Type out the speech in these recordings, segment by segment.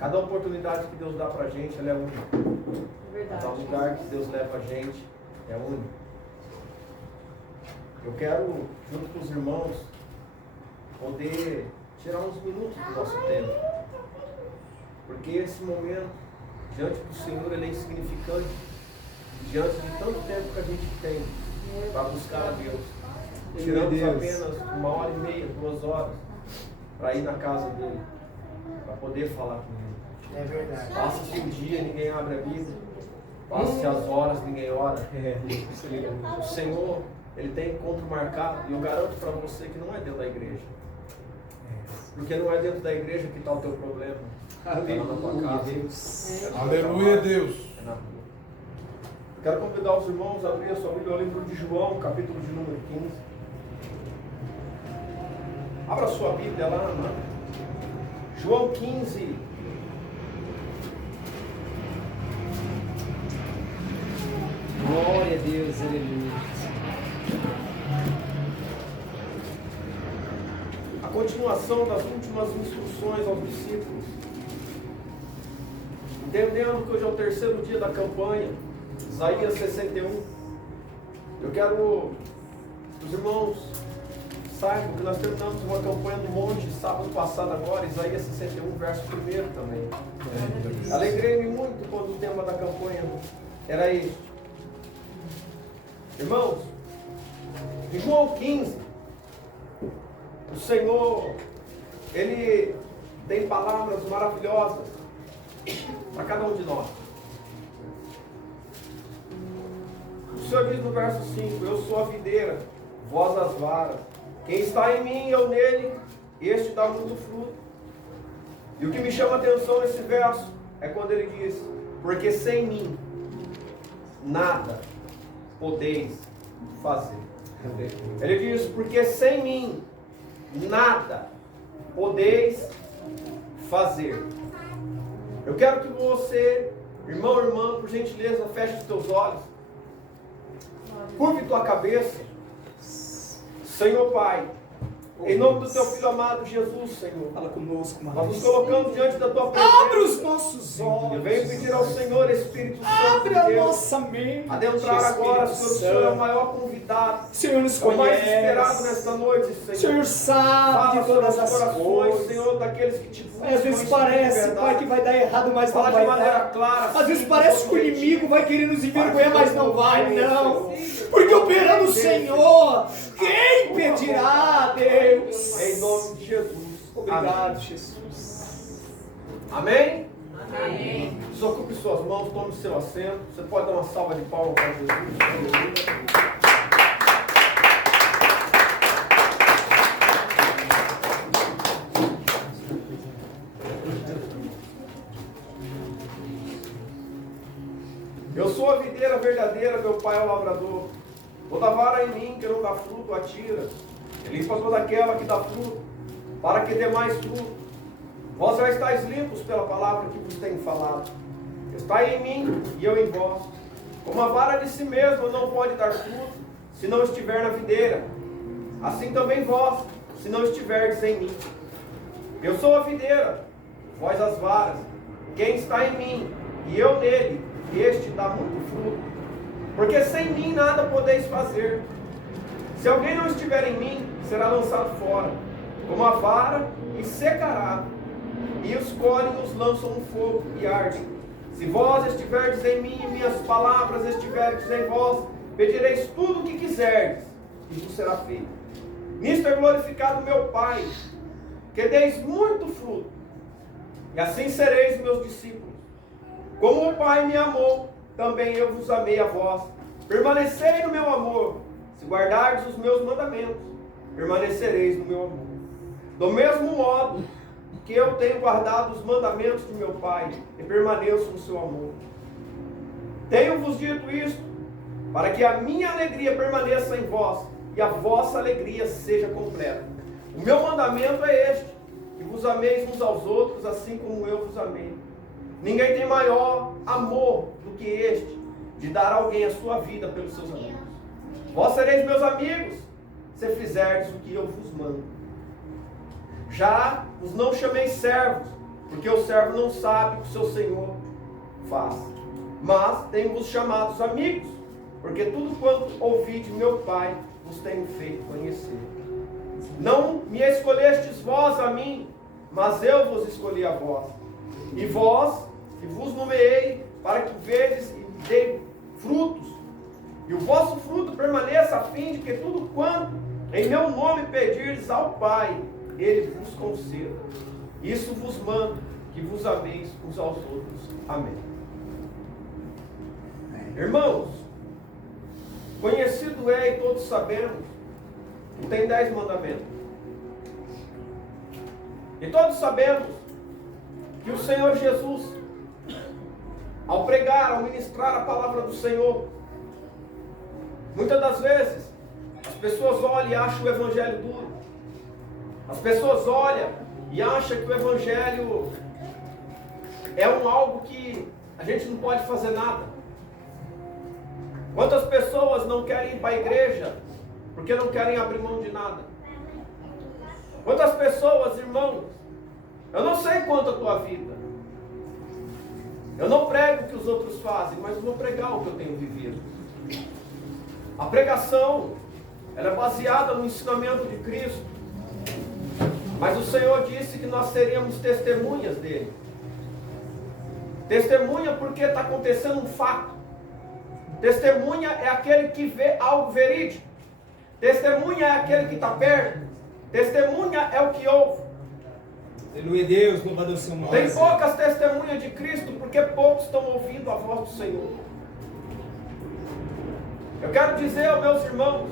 Cada oportunidade que Deus dá para a gente, ela é única. Verdade. Cada lugar que Deus leva a gente é único. Eu quero, junto com os irmãos, poder tirar uns minutos do nosso tempo. Porque esse momento, diante do Senhor, ele é insignificante. Diante de tanto tempo que a gente tem para buscar a Deus. Tiramos apenas 1h30, 2 horas para ir na casa dele, para poder falar com ele. É verdade. Passa-se o dia, ninguém abre a Bíblia. Passa-se as horas, ninguém ora. O Senhor, ele tem encontro marcado, e eu garanto para você que não é dentro da igreja. Porque não é dentro da igreja que está o teu problema. Aleluia, na tua casa. Deus. Aleluia, Deus. É na rua. Quero convidar os irmãos a abrir a sua Bíblia ao livro de João, capítulo de número 15. Abra a sua Bíblia lá, mano. João 15. Glória a Deus, aleluia. A continuação das últimas instruções aos discípulos. Entendendo que hoje é o 3º dia da campanha, Isaías 61. Eu quero que os irmãos saibam que nós terminamos uma campanha do monte sábado passado agora, Isaías 61, verso 1 também. Alegrei-me muito quando o tema da campanha era este. Irmãos, em João 15, o Senhor, Ele tem palavras maravilhosas para cada um de nós. O Senhor diz no verso 5, eu sou a videira, vós as varas. Quem está em mim e eu nele, este dá muito fruto. E o que me chama a atenção nesse verso é quando ele diz, porque sem mim nada podeis fazer. Ele diz, porque sem mim nada podeis fazer. Eu quero que você, irmão, irmã, por gentileza, feche os teus olhos. Curve tua cabeça. Senhor Pai, em nome do teu Filho amado Jesus, Senhor, Fala conosco, nós nos mais. colocamos diante da tua presença. Abre os nossos olhos. Eu venho pedir ao Senhor, Espírito Santo Abre de a Deus, nossa mente. adentrar agora, Espírito Senhor, o Senhor é o Santo. maior convidado, O Senhor nos é o mais esperado conhece. nesta noite, O Senhor. Senhor sabe Fala de sobre todas os as corações, coisas. Senhor, daqueles que te buscam. Às vezes em parece, verdade. Pai, que vai dar errado, mas não Fala vai de maneira dar. clara. Às vezes simples, parece que o objetiva. inimigo vai querer nos envergonhar, mas não vai, não. Senhor. Porque operando o Senhor, quem pedirá, Deus? Em nome de Jesus. Obrigado, Amém. Jesus. Amém? Amém. Desocupe suas mãos, tome seu assento. Você pode dar uma salva de palmas para Jesus. Aleluia. Eu sou a videira verdadeira, meu pai é o lavrador. Toda vara em mim que não dá fruto, atira. E limpa toda aquela que dá fruto, para que dê mais fruto. Vós já estáis limpos pela palavra que vos tenho falado. Estai em mim e eu em vós. Como a vara de si mesma não pode dar fruto, se não estiver na videira, assim também vós, se não estiverdes em mim. Eu sou a videira, vós as varas. Quem está em mim e eu nele, este dá muito fruto. Porque sem mim nada podeis fazer. Se alguém não estiver em mim, será lançado fora, como a vara, e secará. E os colhem, os lançam no fogo e ardem. Se vós estiverdes em mim e minhas palavras estiverdes em vós, pedireis tudo o que quiserdes, e vos será feito. Nisto é glorificado meu Pai, que deis muito fruto, e assim sereis meus discípulos. Como o Pai me amou, também eu vos amei a vós. Permanecei no meu amor. Se guardardes os meus mandamentos, permanecereis no meu amor. Do mesmo modo que eu tenho guardado os mandamentos de meu Pai, e permaneço no seu amor. Tenho-vos dito isto, para que a minha alegria permaneça em vós, e a vossa alegria seja completa. O meu mandamento é este, que vos ameis uns aos outros, assim como eu vos amei. Ninguém tem maior amor do que este, de dar a alguém a sua vida pelos seus amigos. Vós sereis meus amigos, se fizerdes o que eu vos mando. Já os não chamei servos, porque o servo não sabe o que o seu senhor faz. Mas tenho-vos chamados amigos, porque tudo quanto ouvi de meu Pai vos tenho feito conhecer. Não me escolhestes vós a mim, mas eu vos escolhi a vós. E vós, que vos nomeei, para que vedes e dei frutos. E o vosso fruto permaneça, a fim de que tudo quanto em meu nome pedirdes ao Pai, Ele vos conceda. Isso vos mando, que vos ameis uns aos outros. Amém. Irmãos, conhecido é e todos sabemos que tem 10 mandamentos. E todos sabemos que o Senhor Jesus, ao pregar, ao ministrar a palavra do Senhor, muitas das vezes as pessoas olham e acham o evangelho duro. As pessoas olham e acham que o evangelho é algo que a gente não pode fazer nada. Quantas pessoas não querem ir para a igreja porque não querem abrir mão de nada? Quantas pessoas, irmãos, eu não sei quanto a tua vida. Eu não prego o que os outros fazem, mas eu vou pregar o que eu tenho vivido. A pregação, ela é baseada no ensinamento de Cristo. Mas o Senhor disse que nós seríamos testemunhas dele. Testemunha porque está acontecendo um fato. Testemunha é aquele que vê algo verídico. Testemunha é aquele que está perto. Testemunha é o que ouve. Aleluia, Deus, louvado seja o seu nome. Tem poucas testemunhas de Cristo porque poucos estão ouvindo a voz do Senhor. Eu quero dizer aos meus irmãos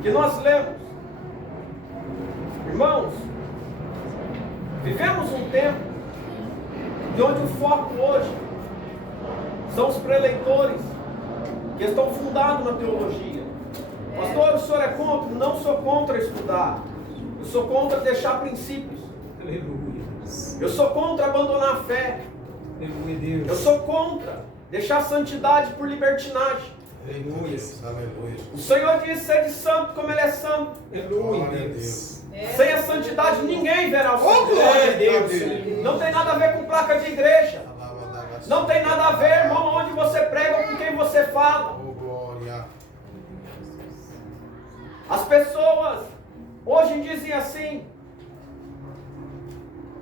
que nós lemos. Irmãos, vivemos um tempo de onde o foco hoje são os preleitores que estão fundados na teologia. Pastor, o senhor é contra? Não sou contra estudar. Eu sou contra deixar princípios. Aleluia. Eu sou contra abandonar a fé. Aleluia, Deus. Eu sou contra deixar a santidade por libertinagem. Aleluia. O Senhor disse: sede santo como Ele é santo. Aleluia, Deus. Sem a santidade ninguém verá o Senhor. Glória a Deus. Não tem nada a ver com placa de igreja. Não tem nada a ver, irmão, onde você prega ou com quem você fala. As pessoas hoje dizem assim: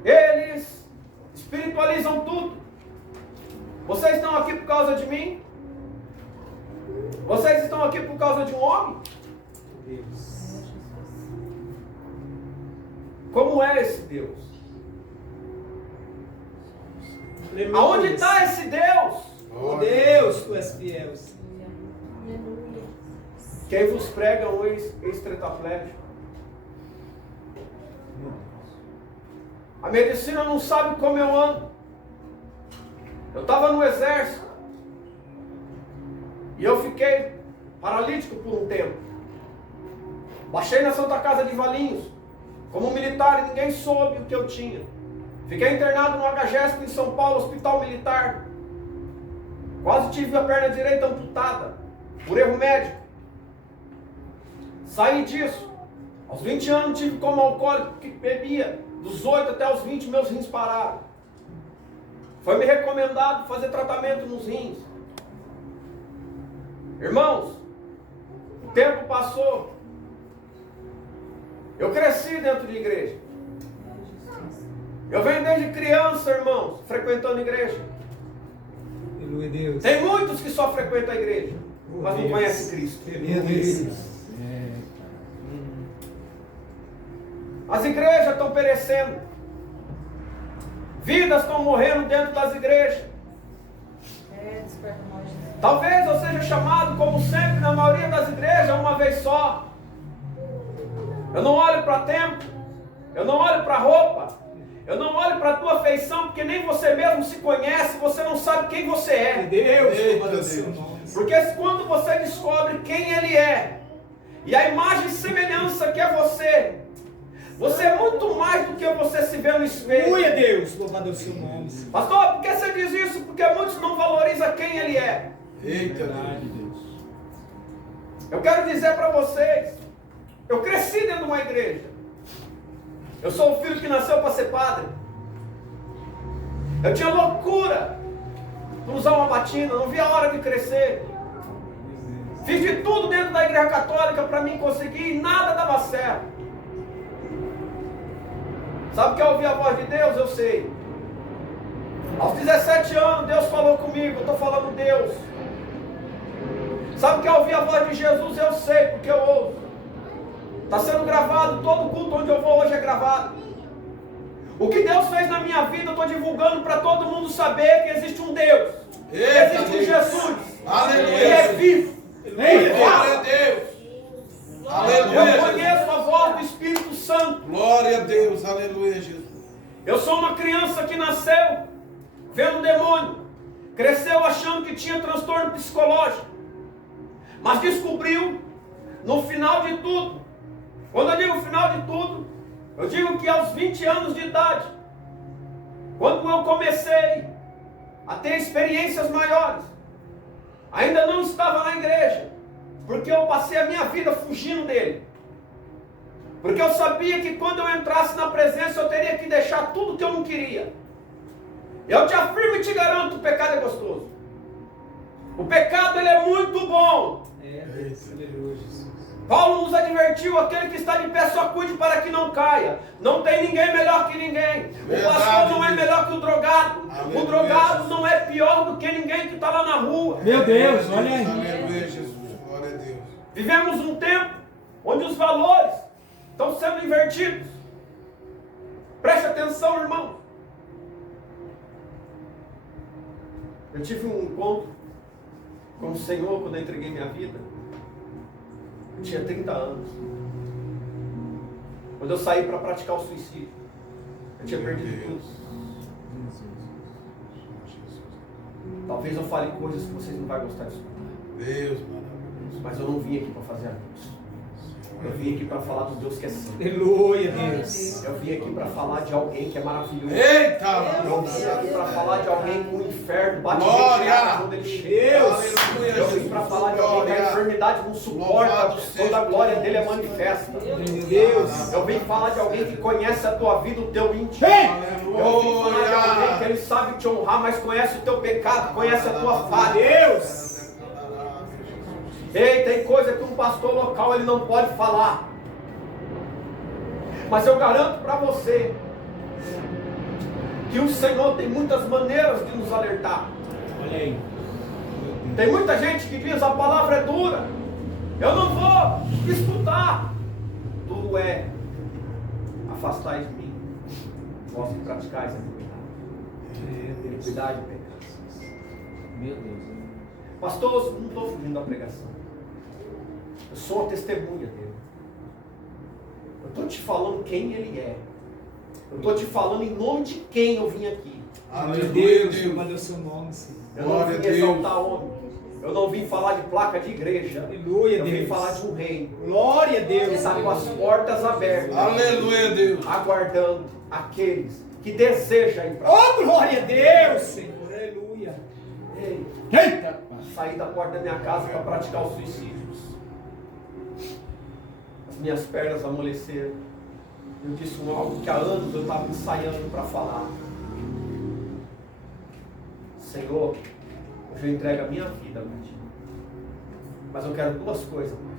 eles espiritualizam tudo. Vocês estão aqui por causa de mim? Vocês estão aqui por causa de um homem? Deus. Como é esse Deus? Aleluia. Aonde está esse Deus? Oh Deus, tu és fiel. Quem vos prega um ex-tetraplégico? A medicina não sabe como eu ando. Eu estava no exército e eu fiquei paralítico por um tempo. Baixei na Santa Casa de Valinhos como militar e ninguém soube o que eu tinha. Fiquei internado no HGESP em São Paulo, hospital militar. Quase tive a perna direita amputada por erro médico. Saí disso. Aos 20 anos tive como alcoólico que bebia. Dos 8 até os 20 meus rins pararam. Foi me recomendado fazer tratamento nos rins. Irmãos, o tempo passou. Eu cresci dentro de igreja. Eu venho desde criança, irmãos, frequentando igreja. Aleluia, Deus. Tem muitos que só frequentam a igreja, mas não conhecem Cristo. Aleluia, Deus. As igrejas estão perecendo. Vidas estão morrendo dentro das igrejas. Talvez eu seja chamado, como sempre, na maioria das igrejas, uma vez só. Eu não olho para tempo. Eu não olho para roupa. Eu não olho para a tua feição, porque nem você mesmo se conhece. Você não sabe quem você é. Deus. Porque quando você descobre quem Ele é, e a imagem e semelhança que é você é muito mais do que você se vê no espelho. Aleluia, Deus. Louvado é o seu nome. Pastor, por que você diz isso? Porque muitos não valorizam quem Ele é. Eita, Deus. Eu quero dizer para vocês, eu cresci dentro de uma igreja. Eu sou o filho que nasceu para ser padre. Eu tinha loucura por usar uma batina, não via a hora de crescer. Fiz de tudo dentro da igreja católica para mim conseguir e nada dava certo. Sabe que eu ouvi a voz de Deus? Eu sei. Aos 17 anos Deus falou comigo, eu estou falando Deus. Sabe que eu ouvi a voz de Jesus? Eu sei, porque eu ouço. Está sendo gravado, todo culto onde eu vou hoje é gravado. O que Deus fez na minha vida, eu estou divulgando para todo mundo saber que existe um Deus. Existe um Jesus. Aleluia. Ele é vivo. Glória a Deus. Aleluia. Eu conheço a voz do Espírito Santo. Glória a Deus. Aleluia, Jesus. Eu sou uma criança que nasceu vendo um demônio. Cresceu achando que tinha transtorno psicológico. Mas descobriu no final de tudo. Quando eu digo final de tudo, eu digo que aos 20 anos de idade, quando eu comecei a ter experiências maiores, ainda não estava na igreja, porque eu passei a minha vida fugindo dele. Porque eu sabia que quando eu entrasse na presença eu teria que deixar tudo que eu não queria. Eu te afirmo e te garanto, o pecado é gostoso. O pecado ele é muito bom. Aleluia, Jesus. Paulo nos advertiu, aquele que está de pé só cuide para que não caia. Não tem ninguém melhor que ninguém. O pastor não é melhor que o drogado. O drogado não é pior do que ninguém que está lá na rua. Meu Deus, olha aí. Aleluia, Jesus. Glória a Deus. Vivemos um tempo onde os valores estão sendo invertidos. Preste atenção, irmão. Eu tive um encontro com o Senhor quando eu entreguei minha vida. Eu tinha 30 anos. Quando eu saí para praticar o suicídio, eu tinha perdido tudo. Talvez eu fale coisas que vocês não vão gostar de escutar. Deus maravilhoso. Mas eu não vim aqui para fazer anúncio. Eu vim aqui para falar do Deus que é santo. Aleluia, Deus. Eu vim aqui para falar de alguém que é maravilhoso. Eita! Eu vim aqui para falar de alguém que o inferno bate Glória! quando ele chega. Aleluia, Eu vim para falar de alguém que a enfermidade não suporta, toda a glória dele é manifesta. Deus. Eu vim falar de alguém que conhece a tua vida, o teu íntimo. Ei! Eu vim falar de alguém que ele sabe te honrar, mas conhece o teu pecado, conhece a tua falha. Deus. Ei, tem coisa que um pastor local ele não pode falar. Mas eu garanto para você que o Senhor tem muitas maneiras de nos alertar. Olha aí. Tem muita gente que diz a palavra é dura. Eu não vou escutar. Duro é afastai de mim, vós que praticais a iniquidade. Iniquidade e pecado. Meu Deus. Pastor, eu não estou fugindo da pregação. Eu sou a testemunha dele. Eu estou te falando quem ele é. Eu estou te falando em nome de quem eu vim aqui. Aleluia, Deus, Deus. manda o seu nome, Senhor. Eu não Glória vim a Deus. exaltar homem. Eu não vim falar de placa de igreja. Aleluia, Eu vim Deus. falar de um rei. Glória a Que Deus. está com as portas abertas. Aleluia, Deus. Aguardando aqueles que desejam ir para Oh, glória a Deus, Senhor. Aleluia. Ei, Eita. saí da porta da minha casa para praticar os suicídios. As minhas pernas amoleceram. Eu disse algo que há anos eu estava ensaiando para falar. Senhor, hoje eu entrego a minha vida para ti. Mas eu quero duas coisas, Pai,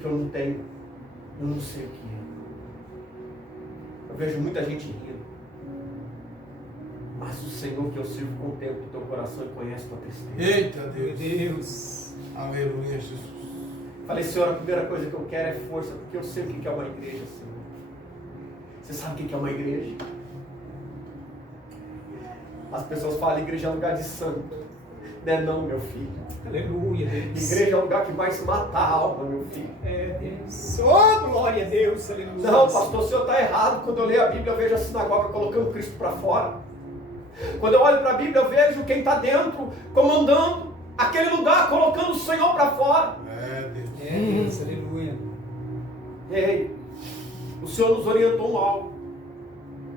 que eu não tenho. Eu não sei o que é. Eu vejo muita gente rindo. Mas o Senhor que eu sirvo contempla o teu coração e conhece tua tristeza. Eita, Meu Deus. Deus. Aleluia, Jesus. Falei, Senhor, a primeira coisa que eu quero é força, porque eu sei o que é uma igreja, Senhor. Você sabe o que é uma igreja? As pessoas falam, igreja é lugar de santo. Não é não, meu filho. Aleluia, Deus. Igreja é lugar que vai se matar a alma, meu filho. É, Deus. Oh, glória a Deus. Aleluia. Não, pastor, o senhor está errado. Quando eu leio a Bíblia, eu vejo a sinagoga colocando Cristo para fora. Quando eu olho para a Bíblia, eu vejo quem está dentro, comandando aquele lugar, colocando o Senhor para fora. É, Deus. É, Deus. Aleluia. Ei, o Senhor nos orientou algo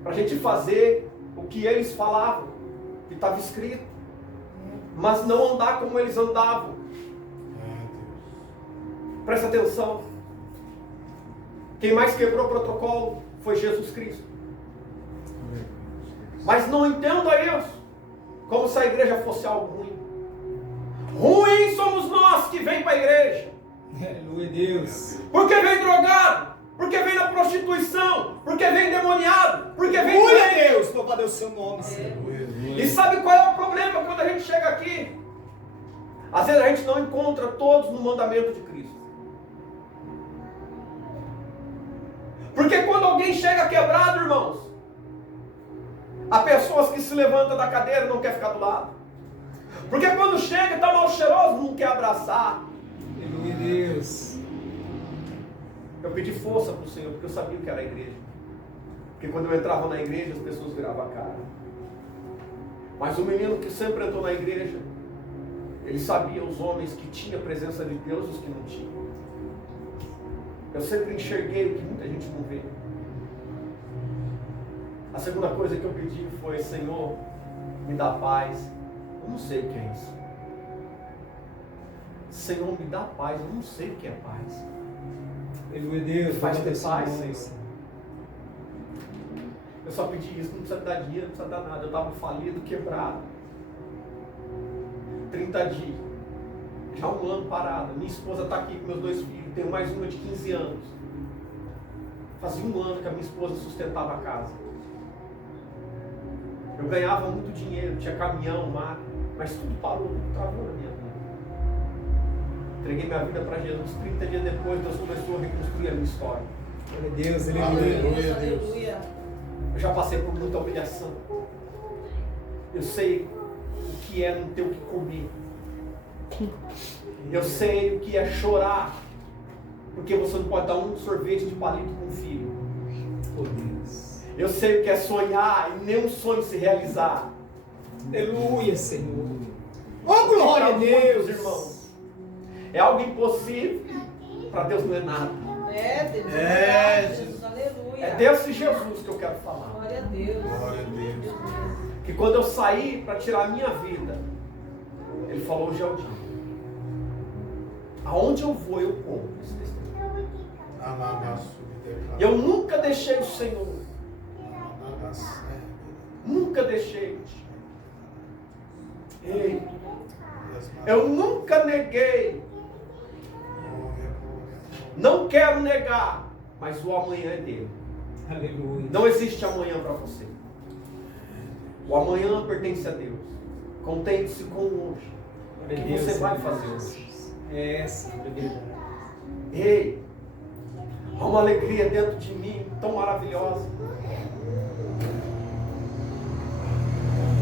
para a gente fazer o que eles falavam, que estava escrito, mas não andar como eles andavam. É, Deus. Presta atenção. Quem mais quebrou o protocolo foi Jesus Cristo. Mas não entenda isso como se a igreja fosse algo ruim. Ruim somos nós que vem para a igreja. Aleluia, Deus. Porque vem drogado, porque vem na prostituição, porque vem demoniado, porque vem Aleluia, doente. Deus. Louvado é o seu nome, Senhor. E sabe qual é o problema quando a gente chega aqui? Às vezes a gente não encontra todos no mandamento de Cristo. Porque quando alguém chega quebrado, irmãos, há pessoas que se levantam da cadeira e não quer ficar do lado. Porque quando chega e está mal cheiroso, não quer abraçar. Aleluia, Deus. Eu pedi força para o Senhor, porque eu sabia o que era a igreja. Porque quando eu entrava na igreja, as pessoas viravam a cara. Mas o menino que sempre entrou na igreja, ele sabia os homens que tinham a presença de Deus e os que não tinham. Eu sempre enxerguei o que muita gente não vê. A segunda coisa que eu pedi foi: Senhor, me dá paz. Eu não sei o que é isso. Senhor, me dá paz. Eu não sei o que é paz. Aleluia, Deus. Faz Louvado é o ter seu paz, nome, Senhor. Eu só pedi isso, não precisa dar dinheiro, não precisa dar nada. Eu estava falido, quebrado. 30 dias. Já 1 ano parado. Minha esposa está aqui com meus 2 filhos. Tenho mais uma de 15 anos. Fazia 1 ano que a minha esposa sustentava a casa. Eu ganhava muito dinheiro, tinha caminhão, máquina, mas tudo parou, tudo travou na minha vida. Entreguei minha vida para Jesus. 30 dias depois, Deus começou a reconstruir a minha história. Glória a Deus, aleluia. Aleluia, Deus. Eu já passei por muita humilhação. Eu sei o que é não ter o que comer. Eu sei o que é chorar, porque você não pode dar um sorvete de palito com um filho. Oh, Deus. Eu sei o que é sonhar e nenhum sonho se realizar. Aleluia, Senhor. Oh, glória a Para Deus, muitos, irmãos. É algo impossível. Para Deus não é nada. É, Deus. É, Jesus. Aleluia. É desse Jesus que eu quero falar. Glória a Deus. Glória a Deus. Que quando eu saí para tirar a minha vida, Ele falou: hoje é o dia. Aonde eu vou, eu compro esse testemunho. Eu nunca deixei o Senhor. Nunca deixei. Ei, eu nunca neguei. Não quero negar, mas o amanhã é dele. Aleluia. Não existe amanhã para você. O amanhã pertence a Deus. Contente-se com o hoje. O Glória a que Deus, você vai Senhor. fazer hoje? É, Senhor, é verdade. Ei, há uma alegria dentro de mim tão maravilhosa.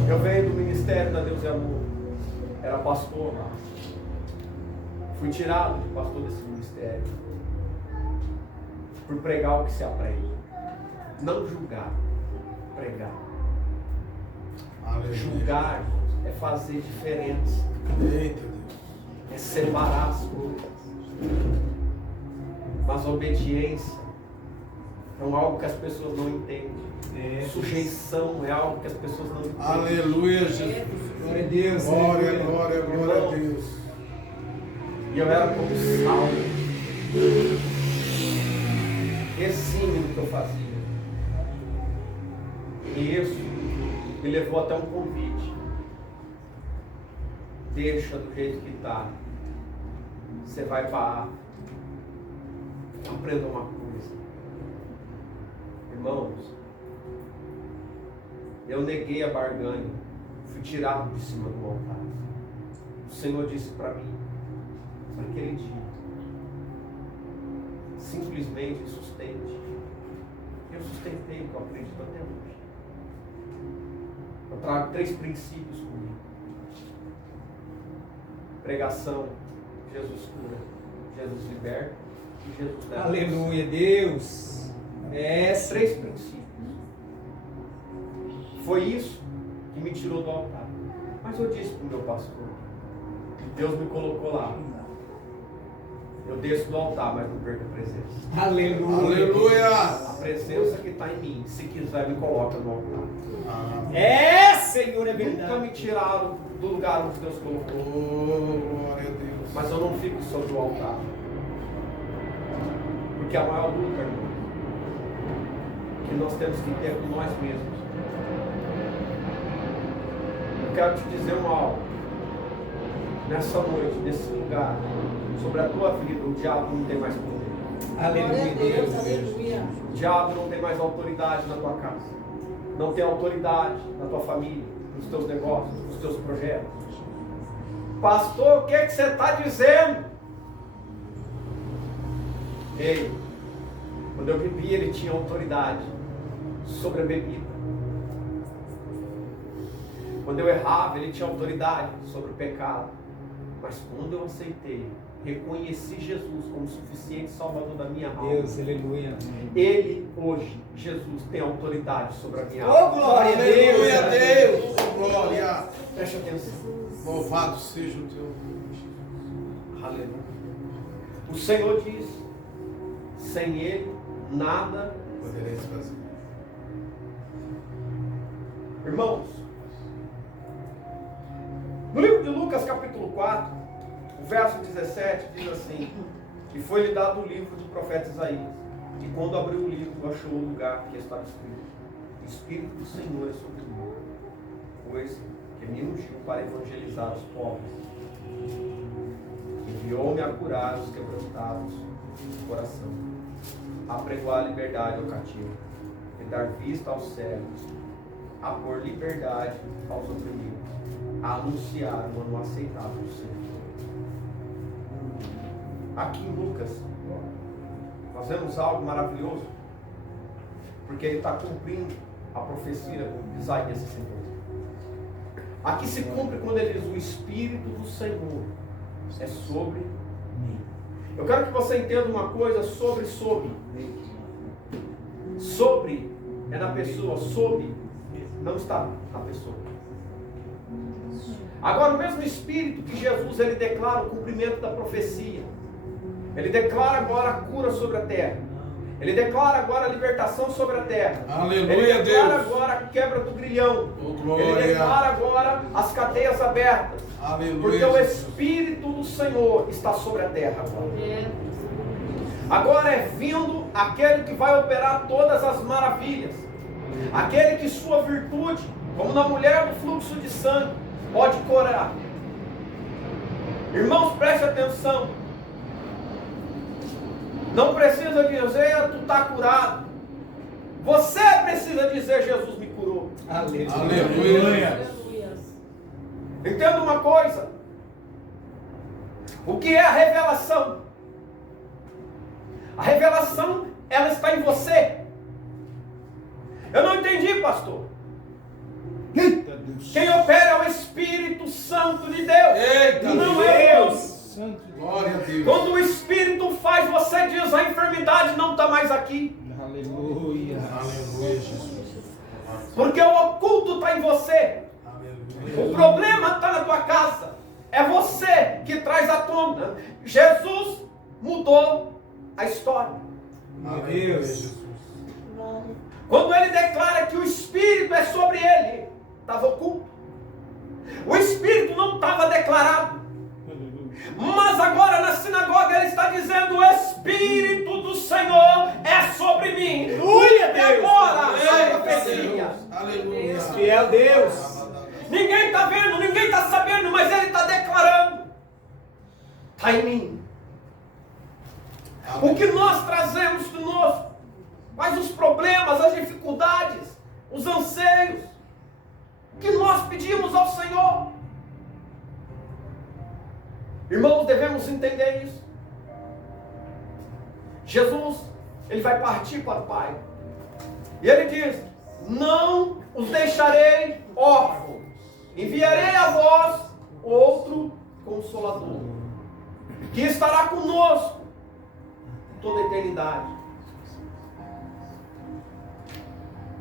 Eu venho do ministério da Deus e Amor. Era pastor lá. Fui tirado de pastor desse ministério por pregar o que se aprende. Não julgar, pregar. Aleluia. Julgar é fazer diferença, Eita, Deus. é separar as coisas. Mas obediência é algo que as pessoas não entendem. Sujeição é algo que as pessoas não entendem. Aleluia, Jesus. Glória a Deus, Glória, aleluia. glória, glória a Deus. E eu era como sal. Exímio no que eu fazia. E isso me levou até um convite. Deixa do jeito que está. Você vai para a África. Aprenda uma coisa. Irmãos, eu neguei a barganha. Fui tirado de cima do altar. O Senhor disse para mim, naquele dia, simplesmente sustente. Eu sustentei, eu acredito até hoje. Eu trago 3 princípios comigo. Pregação, Jesus cura, Jesus liberta e Jesus leva. Aleluia, Deus. É, 3 princípios. Foi isso que me tirou do altar. Mas eu disse para o meu pastor, Deus me colocou lá. Eu desço do altar, mas não perco a presença. aleluia. Aleluia. A presença que está em mim, se quiser, me coloca no altar. É, Senhor, é Nunca verdade. me tiraram do lugar onde Deus colocou. Oh, glória a Deus. Mas eu não fico sobre o altar. Porque a maior luta, irmão, que nós temos que ter com nós mesmos Eu quero te dizer algo. Nessa noite, nesse lugar, sobre a tua vida, o diabo não tem mais poder. Glória a Aleluia. Deus, aleluia. O diabo não tem mais autoridade na tua casa. Não tem autoridade na tua família, nos teus negócios, nos teus projetos. Pastor, o que é que você está dizendo? Ei, quando eu bebi, ele tinha autoridade sobre a bebida. Quando eu errava, ele tinha autoridade sobre o pecado. Mas quando eu aceitei, reconheci Jesus como suficiente salvador da minha alma, Deus, aleluia. ele hoje, Jesus, tem autoridade sobre a minha alma. Oh, glória a Deus. Aleluia a Deus. Glória. Preste atenção. Louvado seja o teu nome. Aleluia. O Senhor diz: sem Ele, nada. Podereis fazer. Irmãos, no livro de Lucas, capítulo 4, o verso 17 diz assim: e foi-lhe dado o livro do profeta Isaías, e quando abriu o livro, achou o lugar que estava escrito: o Espírito do Senhor é sobre mim, pois que me ungiu para evangelizar os pobres, enviou-me a curar os quebrantados de coração, a pregoar a liberdade ao cativo, e dar vista aos cegos, a pôr liberdade aos oprimidos, a anunciar o ano aceitável do Senhor. Aqui em Lucas, nós vemos algo maravilhoso, porque ele está cumprindo a profecia de Isaías 60. Aqui se cumpre quando ele diz: o Espírito do Senhor é sobre mim. Eu quero que você entenda uma coisa sobre. Sobre é na pessoa, sobre não está na pessoa. Agora, o mesmo Espírito que Jesus, ele declara o cumprimento da profecia. Ele declara agora a cura sobre a terra. Ele declara agora a libertação sobre a terra. Aleluia, Ele declara Deus. agora a quebra do grilhão. Oh, glória. Ele declara agora as cadeias abertas. Aleluia. Porque o Espírito do Senhor está sobre a terra agora. Agora é vindo aquele que vai operar todas as maravilhas. Aquele que sua virtude, como na mulher do fluxo de sangue, pode curar. Irmãos, preste atenção. Não precisa dizer: tu está curado. Você precisa dizer: Jesus me curou. Aleluia. Aleluia. Entenda uma coisa. O que é a revelação? A revelação, ela está em você. Eu não entendi, pastor. Eita Deus. Quem opera é o Espírito Santo de Deus. Eita Não é Deus. Deus. Santo. Glória a Deus. Quando o Espírito faz, você diz: a enfermidade não está mais aqui. Aleluia. Aleluia, Jesus. Porque o oculto está em você. Aleluia. O problema está na tua casa. É você que traz à tona. Jesus mudou a história. Aleluia, Jesus. Quando ele declara que o Espírito é sobre ele, estava oculto. O Espírito não estava declarado. Mas agora na sinagoga ele está dizendo: o Espírito do Senhor é sobre mim. Aleluia, Deus. Agora a Eita, profecia. Deus. Aleluia. Fiel Deus. Ninguém está vendo, ninguém está sabendo, mas ele está declarando. Está em mim. O que nós trazemos conosco? Quais os problemas, as dificuldades, os anseios que nós pedimos ao Senhor? Irmãos, devemos entender isso. Jesus, ele vai partir para o Pai. E ele diz: não os deixarei órfãos. Enviarei a vós outro Consolador, que estará conosco toda a eternidade.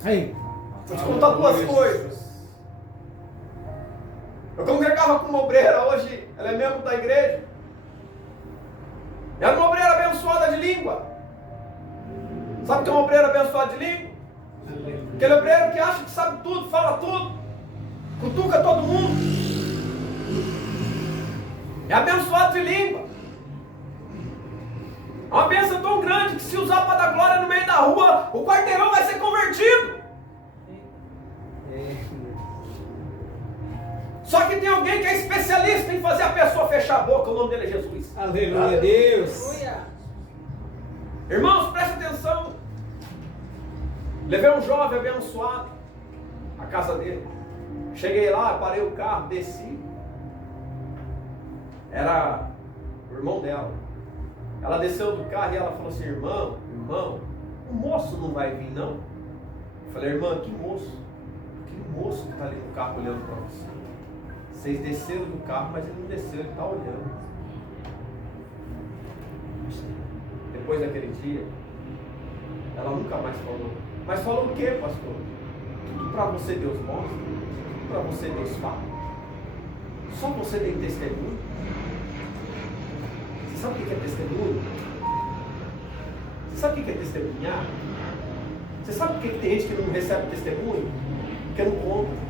Aí. Vou te contar duas coisas. Eu congregava com uma obreira, hoje ela é membro da igreja. Era uma obreira abençoada de língua. Sabe o que é uma obreira abençoada de língua? Aquele obreiro que acha que sabe tudo, fala tudo, cutuca todo mundo. É abençoado de língua. É uma bênção tão grande que se usar para dar glória no meio da rua, o quarteirão vai ser convertido. alguém que é especialista em fazer a pessoa fechar a boca, o nome dele é Jesus. Aleluia, Deus. Aleluia. Irmãos, preste atenção. Levei um jovem abençoado à casa dele. Cheguei lá, parei o carro, desci. Era o irmão dela. Ela desceu do carro e ela falou assim: irmão, o moço não vai vir não? Eu falei: irmã, que moço? Aquele moço que está ali no carro olhando para você. Vocês desceram do carro, mas ele não desceu, ele está olhando. Depois daquele dia, ela nunca mais falou. Mas falou o quê, pastor? Tudo para você Deus mostra, tudo para você Deus fala. Só você tem testemunho. Você sabe o que é testemunho? Você sabe o que é testemunhar? Você sabe por que tem gente que não recebe testemunho? Porque não conta.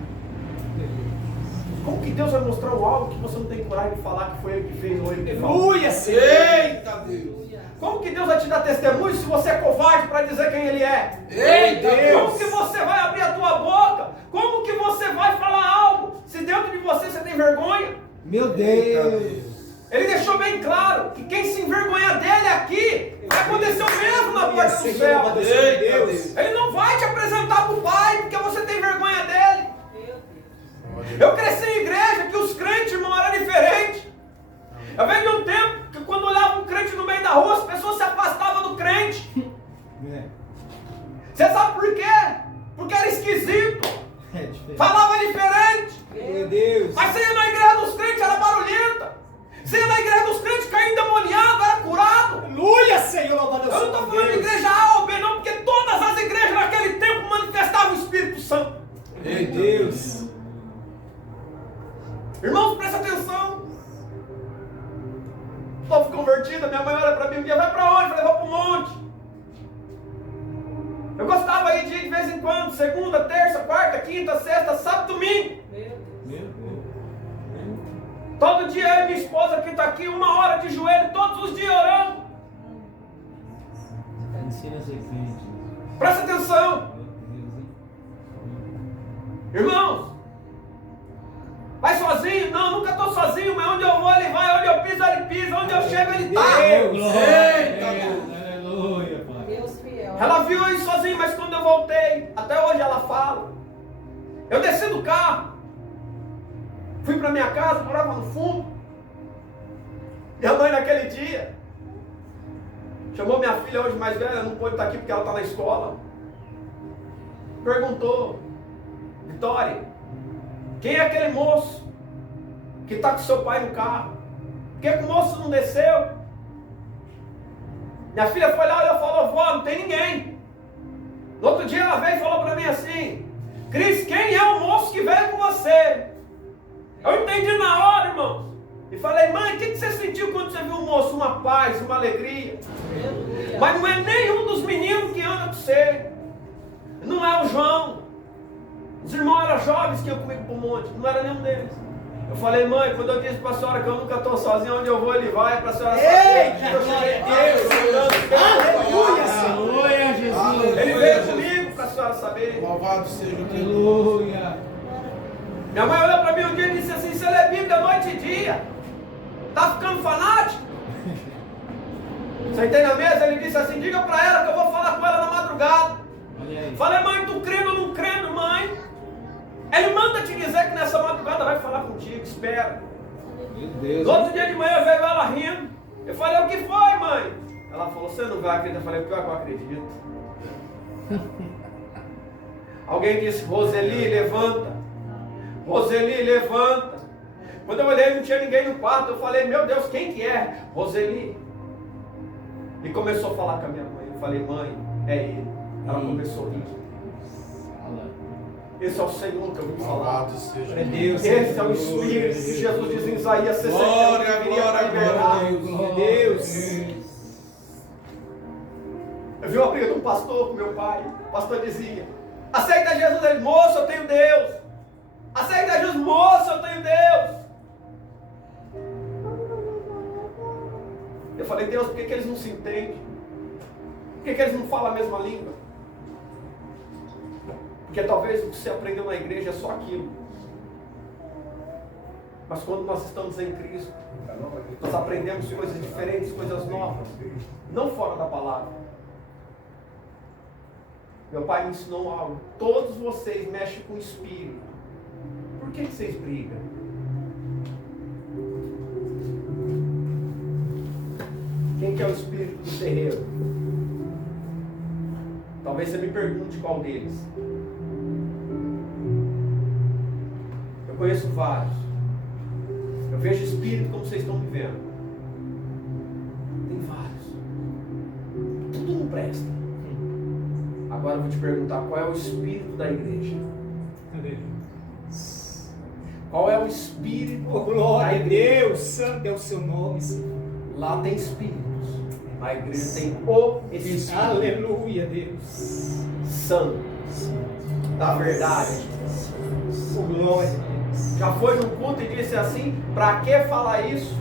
Como que Deus vai mostrar algo que você não tem coragem de falar que foi Ele que fez ou Ele que falou? Aleluia, Senhor. Eita Deus! Como que Deus vai te dar testemunho se você é covarde para dizer quem Ele é? Eita Deus! Como que você vai abrir a tua boca? Como que você vai falar algo se dentro de você tem vergonha? Meu Eita Deus. Ele deixou bem claro que quem se envergonha dele aqui vai acontecer o mesmo na porta do céu. Eita Deus! Ele não vai te apresentar para o Pai porque você tem vergonha dele. Meu Deus. Eu cresci em igreja que os crentes, irmão, eram diferentes. Eu venho de um tempo que quando olhava um crente no meio da rua, as pessoas se afastavam do crente. Você sabe por quê? Porque era esquisito. É diferente. Falava diferente. Meu Deus. Mas você ia na igreja dos crentes, era barulhenta. Você ia na igreja dos crentes, caía endemoniado, era curado. Aleluia, Senhor. Louvado Eu não estou falando de igreja A ou B, não, porque todas as igrejas naquele tempo manifestavam o Espírito Santo. Meu Deus. Irmãos, presta atenção. Novo convertida, minha mãe olha para mim um dia: vai para onde? Eu falei: vou para o monte. Eu gostava aí de ir de vez em quando, segunda, terça, quarta, quinta, sexta, sábado, domingo. Meu Deus. Todo dia eu e minha esposa que está aqui, 1 hora de joelho, todos os dias orando. Ensina a serpente. Presta atenção. Irmãos, vai sozinho? Não, nunca estou sozinho, mas onde eu vou ele vai, onde eu piso ele pisa, onde eu chego ele está. Eita Deus! Aleluia, Pai. Deus fiel. Ela viu eu ir sozinho, mas quando eu voltei, até hoje ela fala. Eu desci do carro, fui para minha casa, morava no fundo. Minha mãe naquele dia chamou minha filha hoje mais velha, não pôde estar aqui porque ela está na escola. Perguntou: Vitória, quem é aquele moço que está com seu pai no carro? Por que o moço não desceu? Minha filha foi lá e falou: vó, não tem ninguém. No outro dia ela veio e falou para mim assim: Cris, quem é o moço que veio com você? Eu entendi na hora, irmão. E falei: mãe, o que você sentiu quando você viu um moço? Uma paz, uma alegria. Aleluia. Mas não é nenhum dos meninos que anda com você. Não é o João. Os irmãos eram jovens que iam comigo para o monte. Não era nenhum deles. Eu falei: mãe, quando eu disse para a senhora que eu nunca estou sozinho, onde eu vou ele vai, para a senhora saber. Eita, Eu cheguei glória a Deus. Aleluia, Senhor. Aleluia, Jesus. Ele veio comigo para a senhora saber. Louvado seja o teu nome. Aleluia. Minha mãe olhou para mim um dia e disse assim: você lê Bíblia noite e dia. Está ficando fanático? Sentei na mesa, ele disse assim: diga para ela que eu vou falar com ela na madrugada. Olha aí. Falei: mãe, tu crendo ou não crendo, mãe? Ele manda te dizer que nessa madrugada vai falar contigo, espera. Meu Deus. No outro dia de manhã veio ela rindo. Eu falei: o que foi, mãe? Ela falou: você não vai acreditar. Eu falei: pior que eu acredito. Alguém disse: Roseli, levanta. Roseli, levanta. Quando eu olhei, não tinha ninguém no quarto. Eu falei: meu Deus, quem que é? Roseli. E começou a falar com a minha mãe. Eu falei: mãe, é ele. Ela começou a rir. Esse é o Senhor que eu vim falar. Louvado seja É Deus. Esse é o Espírito que Jesus diz em Isaías 60. Glória, que viria para glória, libertar. Glória a Deus. Eu vi uma briga de um pastor com meu pai. O pastor dizia: aceita Jesus. Ele: moço, eu tenho Deus. Aceita Jesus. Moço, eu tenho Deus. Eu falei: Deus, por que eles não se entendem? Por que eles não falam a mesma língua? Porque talvez o que você aprendeu na igreja é só aquilo. Mas quando nós estamos em Cristo, nós aprendemos coisas diferentes, coisas novas, não fora da palavra. Meu pai me ensinou algo. Todos vocês mexem com o espírito. Por que vocês brigam? Quem que é o espírito do terreiro? Talvez você me pergunte qual deles. Eu conheço vários. Eu vejo espírito como vocês estão me vendo. Tem vários. Tudo não presta. Agora eu vou te perguntar, qual é o espírito da igreja? Qual é o espírito Oh, glória da a igreja? Deus, santo é o seu nome, Senhor. Lá tem espíritos. A igreja tem o espírito Aleluia, Deus. santo da verdade. Oh, glória a Deus. Já foi num culto e disse assim, para que falar isso?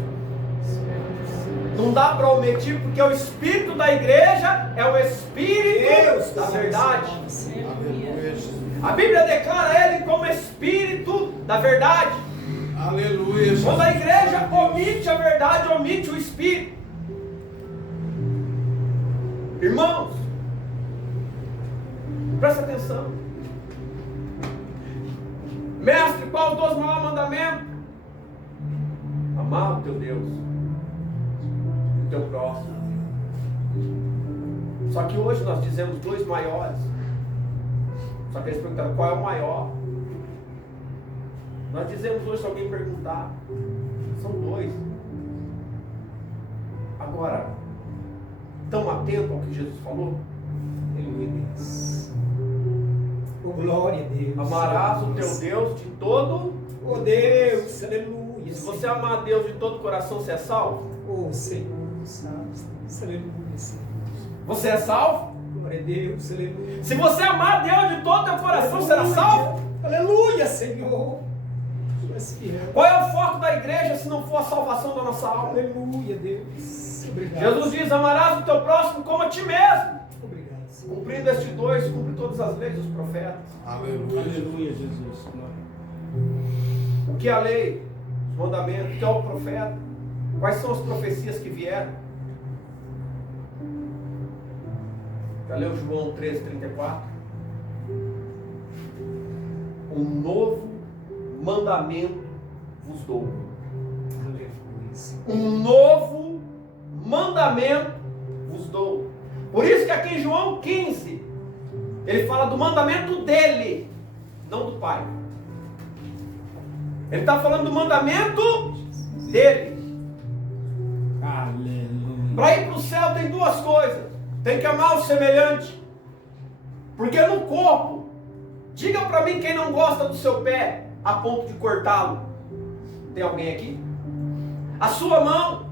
Não dá para omitir, porque o espírito da igreja é o espírito Deus da verdade. Aleluia, Jesus. A Bíblia declara ele como espírito da verdade. Aleluia, Jesus. Quando a igreja omite a verdade, omite o espírito. Irmãos, presta atenção. Mestre, qual os 12 maiores mandamentos? Amar o teu Deus e o teu próximo. Só que hoje nós dizemos 2 maiores. Só que eles perguntaram qual é o maior. Nós dizemos hoje, se alguém perguntar, são 2. Agora, tão atento ao que Jesus falou? Aleluia, Deus. Oh, glória a Deus. Amarás o teu Deus de todo. Oh, Deus, aleluia. Se você amar a Deus de todo o coração, você é salvo? Oh, Senhor, salve. Aleluia, Senhor. Você é salvo? Glória a Deus, aleluia. Se você amar a Deus de todo o teu coração, será salvo? Aleluia, Senhor. Tu és fiel. Qual é o foco da igreja se não for a salvação da nossa alma? Aleluia, Deus. Obrigado. Jesus diz, amarás o teu próximo como a ti mesmo. Obrigado, Senhor. Cumprindo estes 2, cumpre todas as leis dos profetas. Aleluia, Jesus. Aleluia, Jesus. O que é a lei? Os mandamentos. O que é o profeta? Quais são as profecias que vieram? Já leu João 13:34? Um novo mandamento vos dou. Aleluia, Senhor. Um novo mandamento vos dou. Por isso que aqui em João 15, ele fala do mandamento dele, não do Pai. Ele está falando do mandamento dele. Aleluia. Para ir para o céu tem 2 coisas. Tem que amar o semelhante. Porque no corpo, diga para mim quem não gosta do seu pé a ponto de cortá-lo. Tem alguém aqui? A sua mão.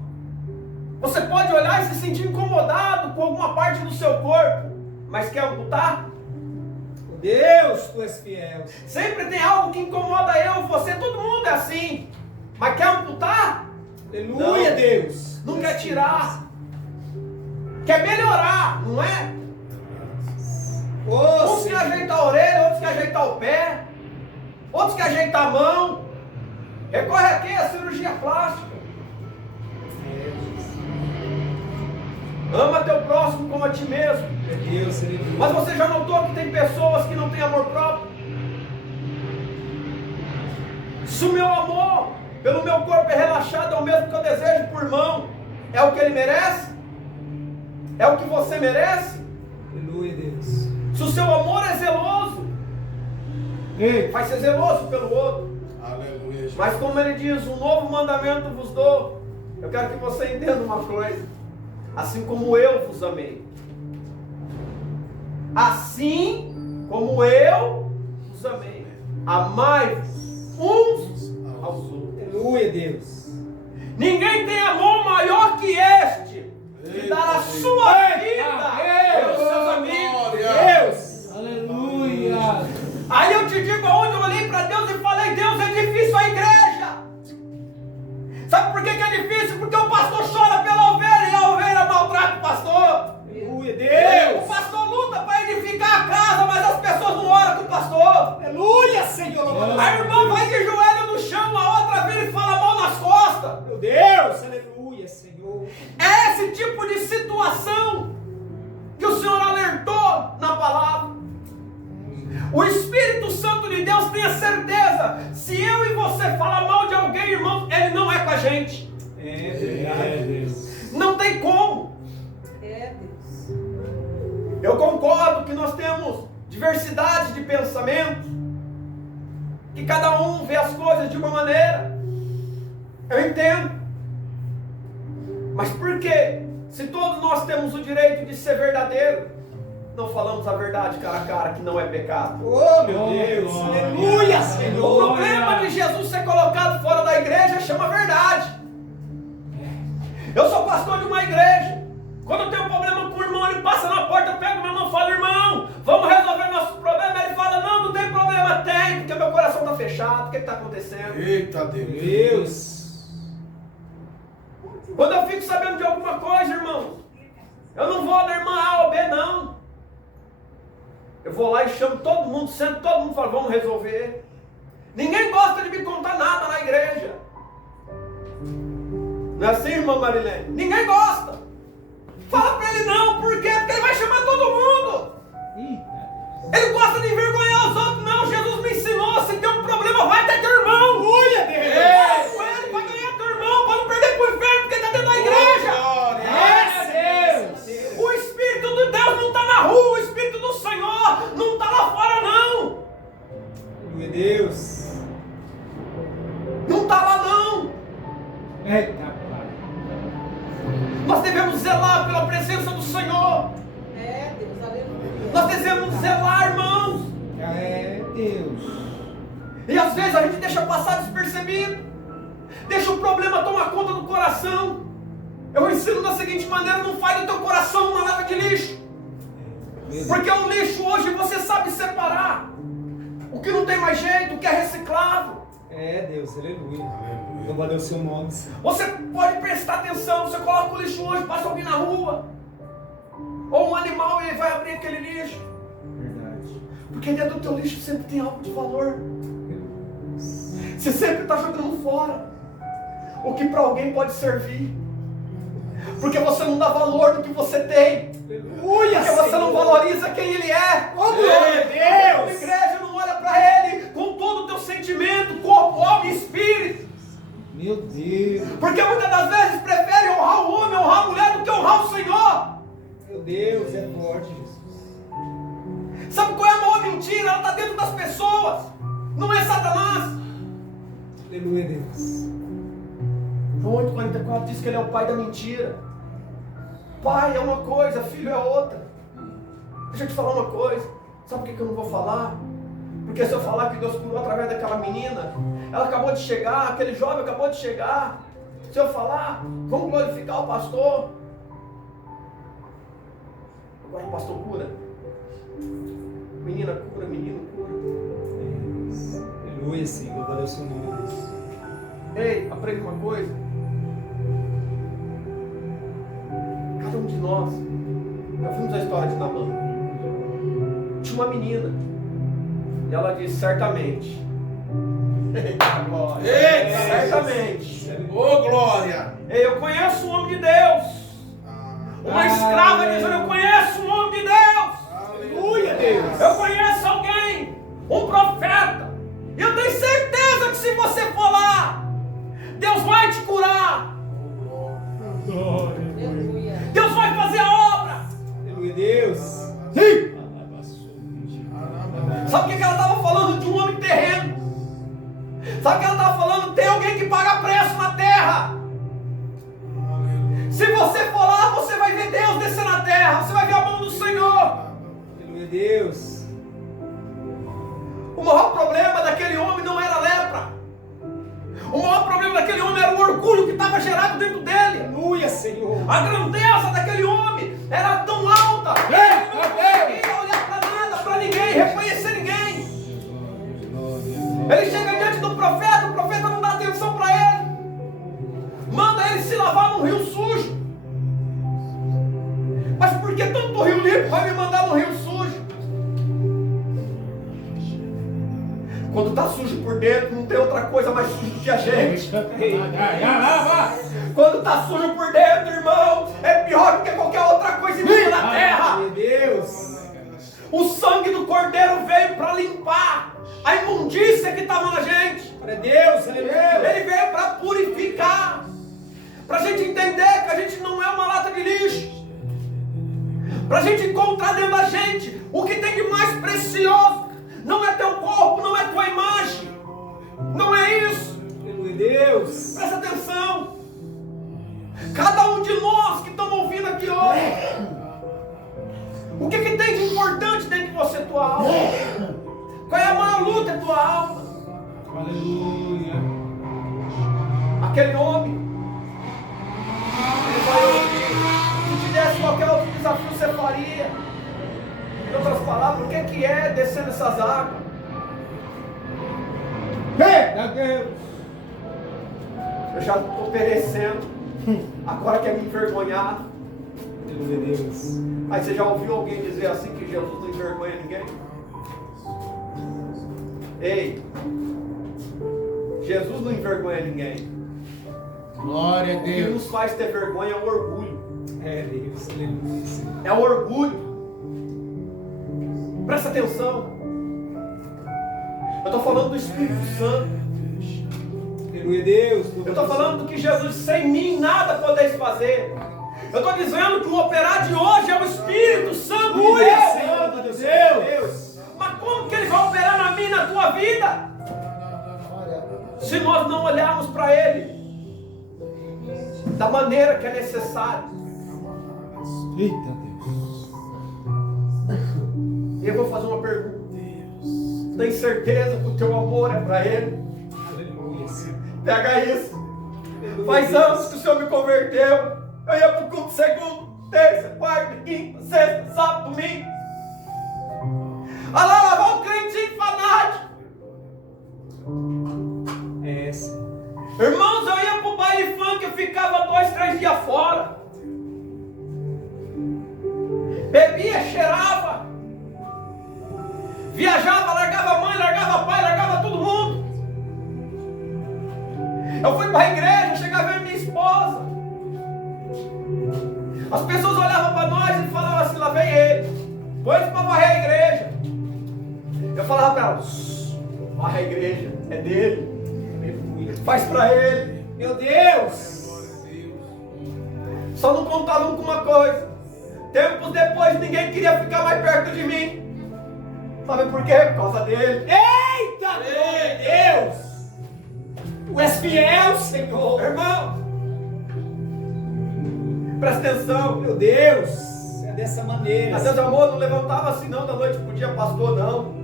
Você pode olhar e se sentir incomodado com alguma parte do seu corpo, mas quer amputar? Oh, Deus, tu és fiel. Sempre tem algo que incomoda eu, você, todo mundo é assim. Mas quer amputar? Aleluia, Não. Deus. Não Tu quer és tirar. Quer melhorar, não é? fiel. Oh, Uns que Senhor. ajeitar a orelha, outros que ajeitar o pé, outros que ajeitar a mão. Recorre aqui a cirurgia plástica. Ama teu próximo como a ti mesmo. É Deus, aleluia. Mas você já notou que tem pessoas que não têm amor próprio? Se o meu amor pelo meu corpo é relaxado, é o mesmo que eu desejo por irmão, é o que ele merece? É o que você merece? Aleluia, Deus. Se o seu amor é zeloso, vai ser zeloso pelo outro. Aleluia, Jesus. Mas como ele diz, um novo mandamento vos dou. Eu quero que você entenda uma coisa. Assim como eu vos amei. Assim como eu vos amei. Amai-vos uns aos outros. Aleluia, Deus. Ninguém tem amor maior que este, de dar a sua vida pelos seus amigos. Deus. Aleluia. Aí eu te digo aonde eu olhei para Deus e falei, Deus, é difícil a igreja. Sabe por que é difícil? Porque o pastor chora pela ovelha e a ovelha maltrata o pastor. Aleluia, O Deus. pastor luta para edificar a casa, mas as pessoas não oram com o pastor. Aleluia, Senhor. A irmã vai de joelho no chão, a outra vira ele fala mal nas costas. Meu Deus, aleluia, Senhor. É esse tipo de situação que o Senhor alertou na palavra. O Espírito Santo de Deus, tenha certeza, se eu e você falar mal de alguém, irmão, ele não é com a gente. É Deus. Não tem como. É Deus. Eu concordo que nós temos diversidade de pensamento, que cada um vê as coisas de uma maneira. Eu entendo. Mas por quê? Se todos nós temos o direito de ser verdadeiro, não falamos a verdade cara a cara, que não é pecado. Oh, meu Deus, aleluia, O Senhor. problema de Jesus ser colocado fora da igreja chama verdade. Eu sou pastor de uma igreja. Quando eu tenho um problema com o irmão, ele passa na porta, eu pego meu irmão e falo: irmão, vamos resolver nosso problema. Ele fala: não tem problema. Tem, porque meu coração está fechado. O que está acontecendo? Eita Deus. Deus. Quando eu fico sabendo de alguma coisa, irmão, eu não vou na irmã A ou B, não. Eu vou lá e chamo todo mundo, sento todo mundo e falo: vamos resolver. Ninguém gosta de me contar nada na igreja. Não é assim, irmã Marilene? Ninguém gosta. Fala pra ele não, por quê? Porque ele vai chamar todo mundo. Ele gosta de envergonhar os outros. Não, Jesus me ensinou, se tem um problema, vai até teu irmão. Aleluia, Deus. Vai com ele pra ganhar teu irmão, pra não perder pro inferno, porque ele tá dentro da igreja. Deus. O Espírito de Deus não está na rua, o Espírito do Senhor não está lá fora, não. Meu Deus. Não está lá, não. Eita, Pai. Nós devemos zelar pela presença do Senhor. É Deus, aleluia. Nós devemos zelar, irmãos. É Deus. E às vezes a gente deixa passar despercebido. Deixa o problema tomar conta do coração. Eu ensino da seguinte maneira: não faz do teu coração uma lata de lixo. Porque o lixo hoje você sabe separar o que não tem mais jeito, o que é reciclável. É Deus, aleluia. Louvado é o seu nome, Senhor. Você pode prestar atenção, você coloca o lixo hoje, passa alguém na rua, ou um animal, e ele vai abrir aquele lixo. Verdade. Porque dentro do teu lixo sempre tem algo de valor. Você sempre está jogando fora o que para alguém pode servir. Porque você não dá valor no que você tem. Aleluia, Porque você não Senhor. valoriza quem Ele é. Oh, glória a A Deus. igreja não olha para Ele com todo o teu sentimento, corpo, alma e espírito. Meu Deus. Porque muitas das vezes prefere honrar o homem, honrar a mulher, do que honrar o Senhor. Meu Deus, é forte, Jesus. Sabe qual é a maior mentira? Ela está dentro das pessoas. Não é Satanás. Aleluia, Deus. João 8,44 diz que Ele é o pai da mentira. Pai é uma coisa, filho é outra. Deixa eu te falar uma coisa. Sabe por que eu não vou falar? Porque se eu falar que Deus curou através daquela menina, ela acabou de chegar, aquele jovem acabou de chegar. Se eu falar, vamos glorificar o pastor. Agora o pastor cura. Menina cura, menino cura. Aleluia, Senhor. Louvado é o seu nome, Deus. Ei, aprende uma coisa. Cada um de nós, já vimos a história de Naamã. Tinha uma menina. E ela disse: certamente. Eita, glória. Eita, certamente. Ô glória. Ei, eu conheço um homem de Deus. Uma escrava dizendo: eu conheço um homem de Deus. Aleluia, Deus. Eu conheço alguém, um profeta. E eu tenho certeza que se você for lá, Deus vai te curar. Aleluia. Deus vai fazer a obra. Aleluia, Deus. Sim. Sabe o que ela estava falando? De um homem terreno. Sabe o que ela estava falando? Tem alguém que paga preço na terra. Se você for lá, você vai ver Deus descer na terra. Você vai ver a mão do Senhor. Aleluia, Deus. O maior problema daquele homem não era a lepra. O maior problema daquele homem era o orgulho que estava gerado dentro dele. Aleluia, Senhor. A grandeza daquele homem era tão alta. Ele não conseguia olhar para nada, para ninguém, reconhecer ninguém. Ele chega diante do profeta, o profeta não dá atenção para ele. Manda ele se lavar num rio sujo. Mas por que tanto rio limpo vai me mandar no rio sujo? Quando está sujo por dentro, não tem outra coisa mais suja do que a gente. Quando está sujo por dentro, irmão, é pior do que qualquer outra coisa imunda na terra. Meu Deus. O sangue do Cordeiro veio para limpar a imundícia que estava na gente. Para Deus, aleluia. Ele veio para purificar, para a gente entender que a gente não é uma lata de lixo, para a gente encontrar dentro da gente o que tem de mais precioso. Não é teu corpo, não é tua imagem, não é isso. Aleluia, Deus. Presta atenção. Cada um de nós que estamos ouvindo aqui hoje, o que tem de importante dentro de você, tua alma? Qual é a maior luta da tua alma? Aleluia. Aquele homem, ele vai ouvir. Se te desse qualquer outro desafio, você faria. Em outras palavras, o que é descer nessas águas? Eita Deus. Eu já estou perecendo. Agora quer me envergonhar. Aleluia, Deus. Aí você já ouviu alguém dizer assim que Jesus não envergonha ninguém? Ei, Jesus não envergonha ninguém. Glória a O que Deus. nos faz ter vergonha é o orgulho. É Deus, aleluia. É o orgulho. Presta atenção. Eu estou falando do Espírito Santo. Aleluia, Deus. Eu estou falando do que Jesus, sem mim nada podeis fazer. Eu estou dizendo que o operar de hoje é o Espírito Santo de Deus. Deus. Mas como que ele vai operar na minha e na tua vida? Se nós não olharmos para ele da maneira que é necessária. Eita Deus. E eu vou fazer uma pergunta. Tem certeza que o teu amor é para ele? Aleluia. Pega isso. Faz anos que o Senhor me converteu. Eu ia para o culto segunda, terça, quarta, quinta, sexta, sábado, domingo. Olha lá vai um crentinho fanático. É sim. Irmãos, eu ia para o baile funk, eu ficava 2, 3 dias fora. Bebia, cheirava. Viajava, largava a mãe, largava pai, largava todo mundo. Eu fui para a igreja, chegava a ver minha esposa. As pessoas olhavam para nós e falavam assim, lá vem ele. Põe ele para varrer a igreja. Eu falava para elas, varre a igreja, é dele. Faz para ele. Meu Deus. Só não contavam com uma coisa. Tempos depois ninguém queria ficar mais perto de mim. Sabe por quê? Por causa dele. Eita Deus. Tu és fiel, Senhor. Irmão, presta atenção. Meu Deus. É dessa maneira. Às vezes, amor, não levantava assim não da noite pro dia, pastor, não.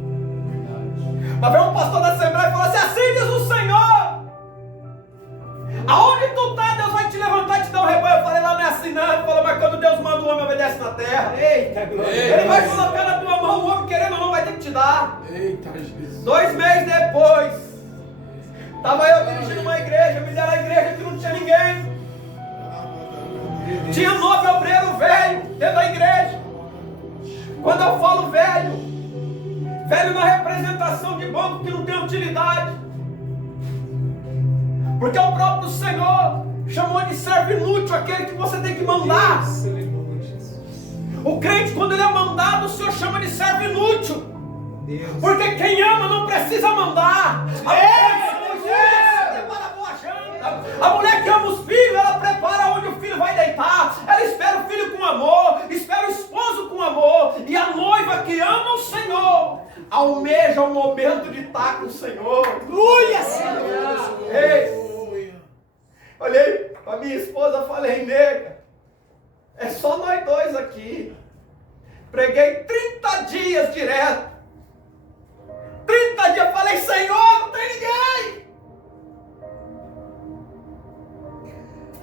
Mas veio um pastor da Assembleia e falou assim diz o Senhor. Aonde tu está, Deus vai te levantar e te dar um rebanho. Eu falei, lá não é assim não. Ele falou, mas quando Deus manda o homem, obedece na terra. Eita glória. Ele vai colocar na tua mão, o homem querendo ou não vai ter que te dar. Eita, Jesus. 2 meses depois, estava eu dirigindo uma igreja, me deram a igreja que não tinha ninguém. Tinha 9 obreiros velhos dentro da igreja. Quando eu falo velho, velho na representação de banco que não tem utilidade. Porque o próprio Senhor chamou de servo inútil aquele que você tem que mandar. Deus, aleluia, Jesus. O crente, quando ele é mandado, o Senhor chama de servo inútil. Deus. Porque quem ama não precisa mandar. A mulher que ama os filhos, ela prepara onde o filho vai deitar. Ela espera o filho com amor, espera o esposo com amor. E a noiva que ama o Senhor almeja o momento de estar com o Senhor. Aleluia, Senhor. Ei, olhei para minha esposa e falei, nega, é só nós dois aqui. Preguei 30 dias direto. 30 dias, falei, Senhor, não tem ninguém.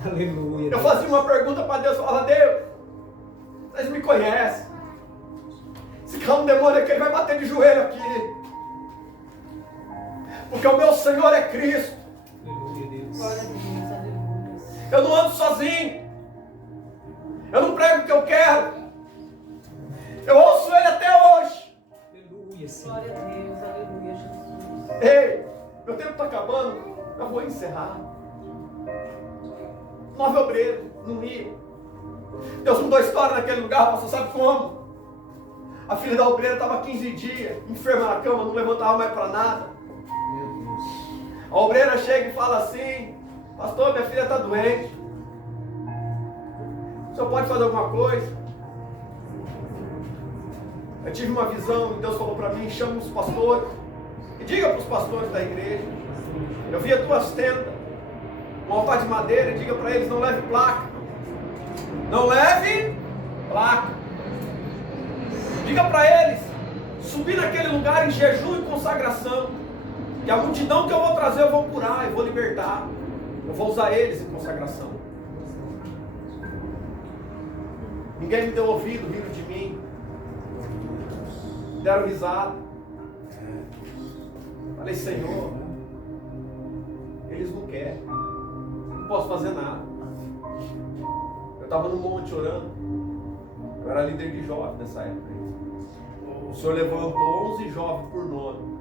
Aleluia. Eu fazia uma pergunta para Deus, falava, Deus, vocês me conhecem. Se calma um demônio aqui, ele vai bater de joelho aqui. Porque o meu Senhor é Cristo. Aleluia, Deus. Glória a Deus, aleluia. Eu não ando sozinho. Eu não prego o que eu quero. Eu ouço Ele até hoje. Aleluia, Senhor. Glória a Deus, aleluia, Jesus. Ei, meu tempo está acabando, eu vou encerrar. 9 obreiros no Rio. Deus mudou a história naquele lugar, pastor, sabe como? A filha da obreira estava 15 dias, enferma na cama, não levantava mais para nada. A obreira chega e fala assim: pastor, minha filha está doente. O senhor pode fazer alguma coisa? Eu tive uma visão e Deus falou para mim: chama os pastores e diga para os pastores da igreja. Eu via 2 tendas, um altar de madeira, e diga para eles: não leve placa. Não leve placa. Diga para eles subir naquele lugar em jejum e consagração. Que a multidão que eu vou trazer eu vou curar, eu vou libertar. Eu vou usar eles em consagração. Ninguém me deu ouvido, rindo de mim. Deram risada. Falei: Senhor, eles não querem. Não posso fazer nada. Eu estava no monte orando. Eu era líder de jovens nessa época. O Senhor levantou 11 jovens por nome.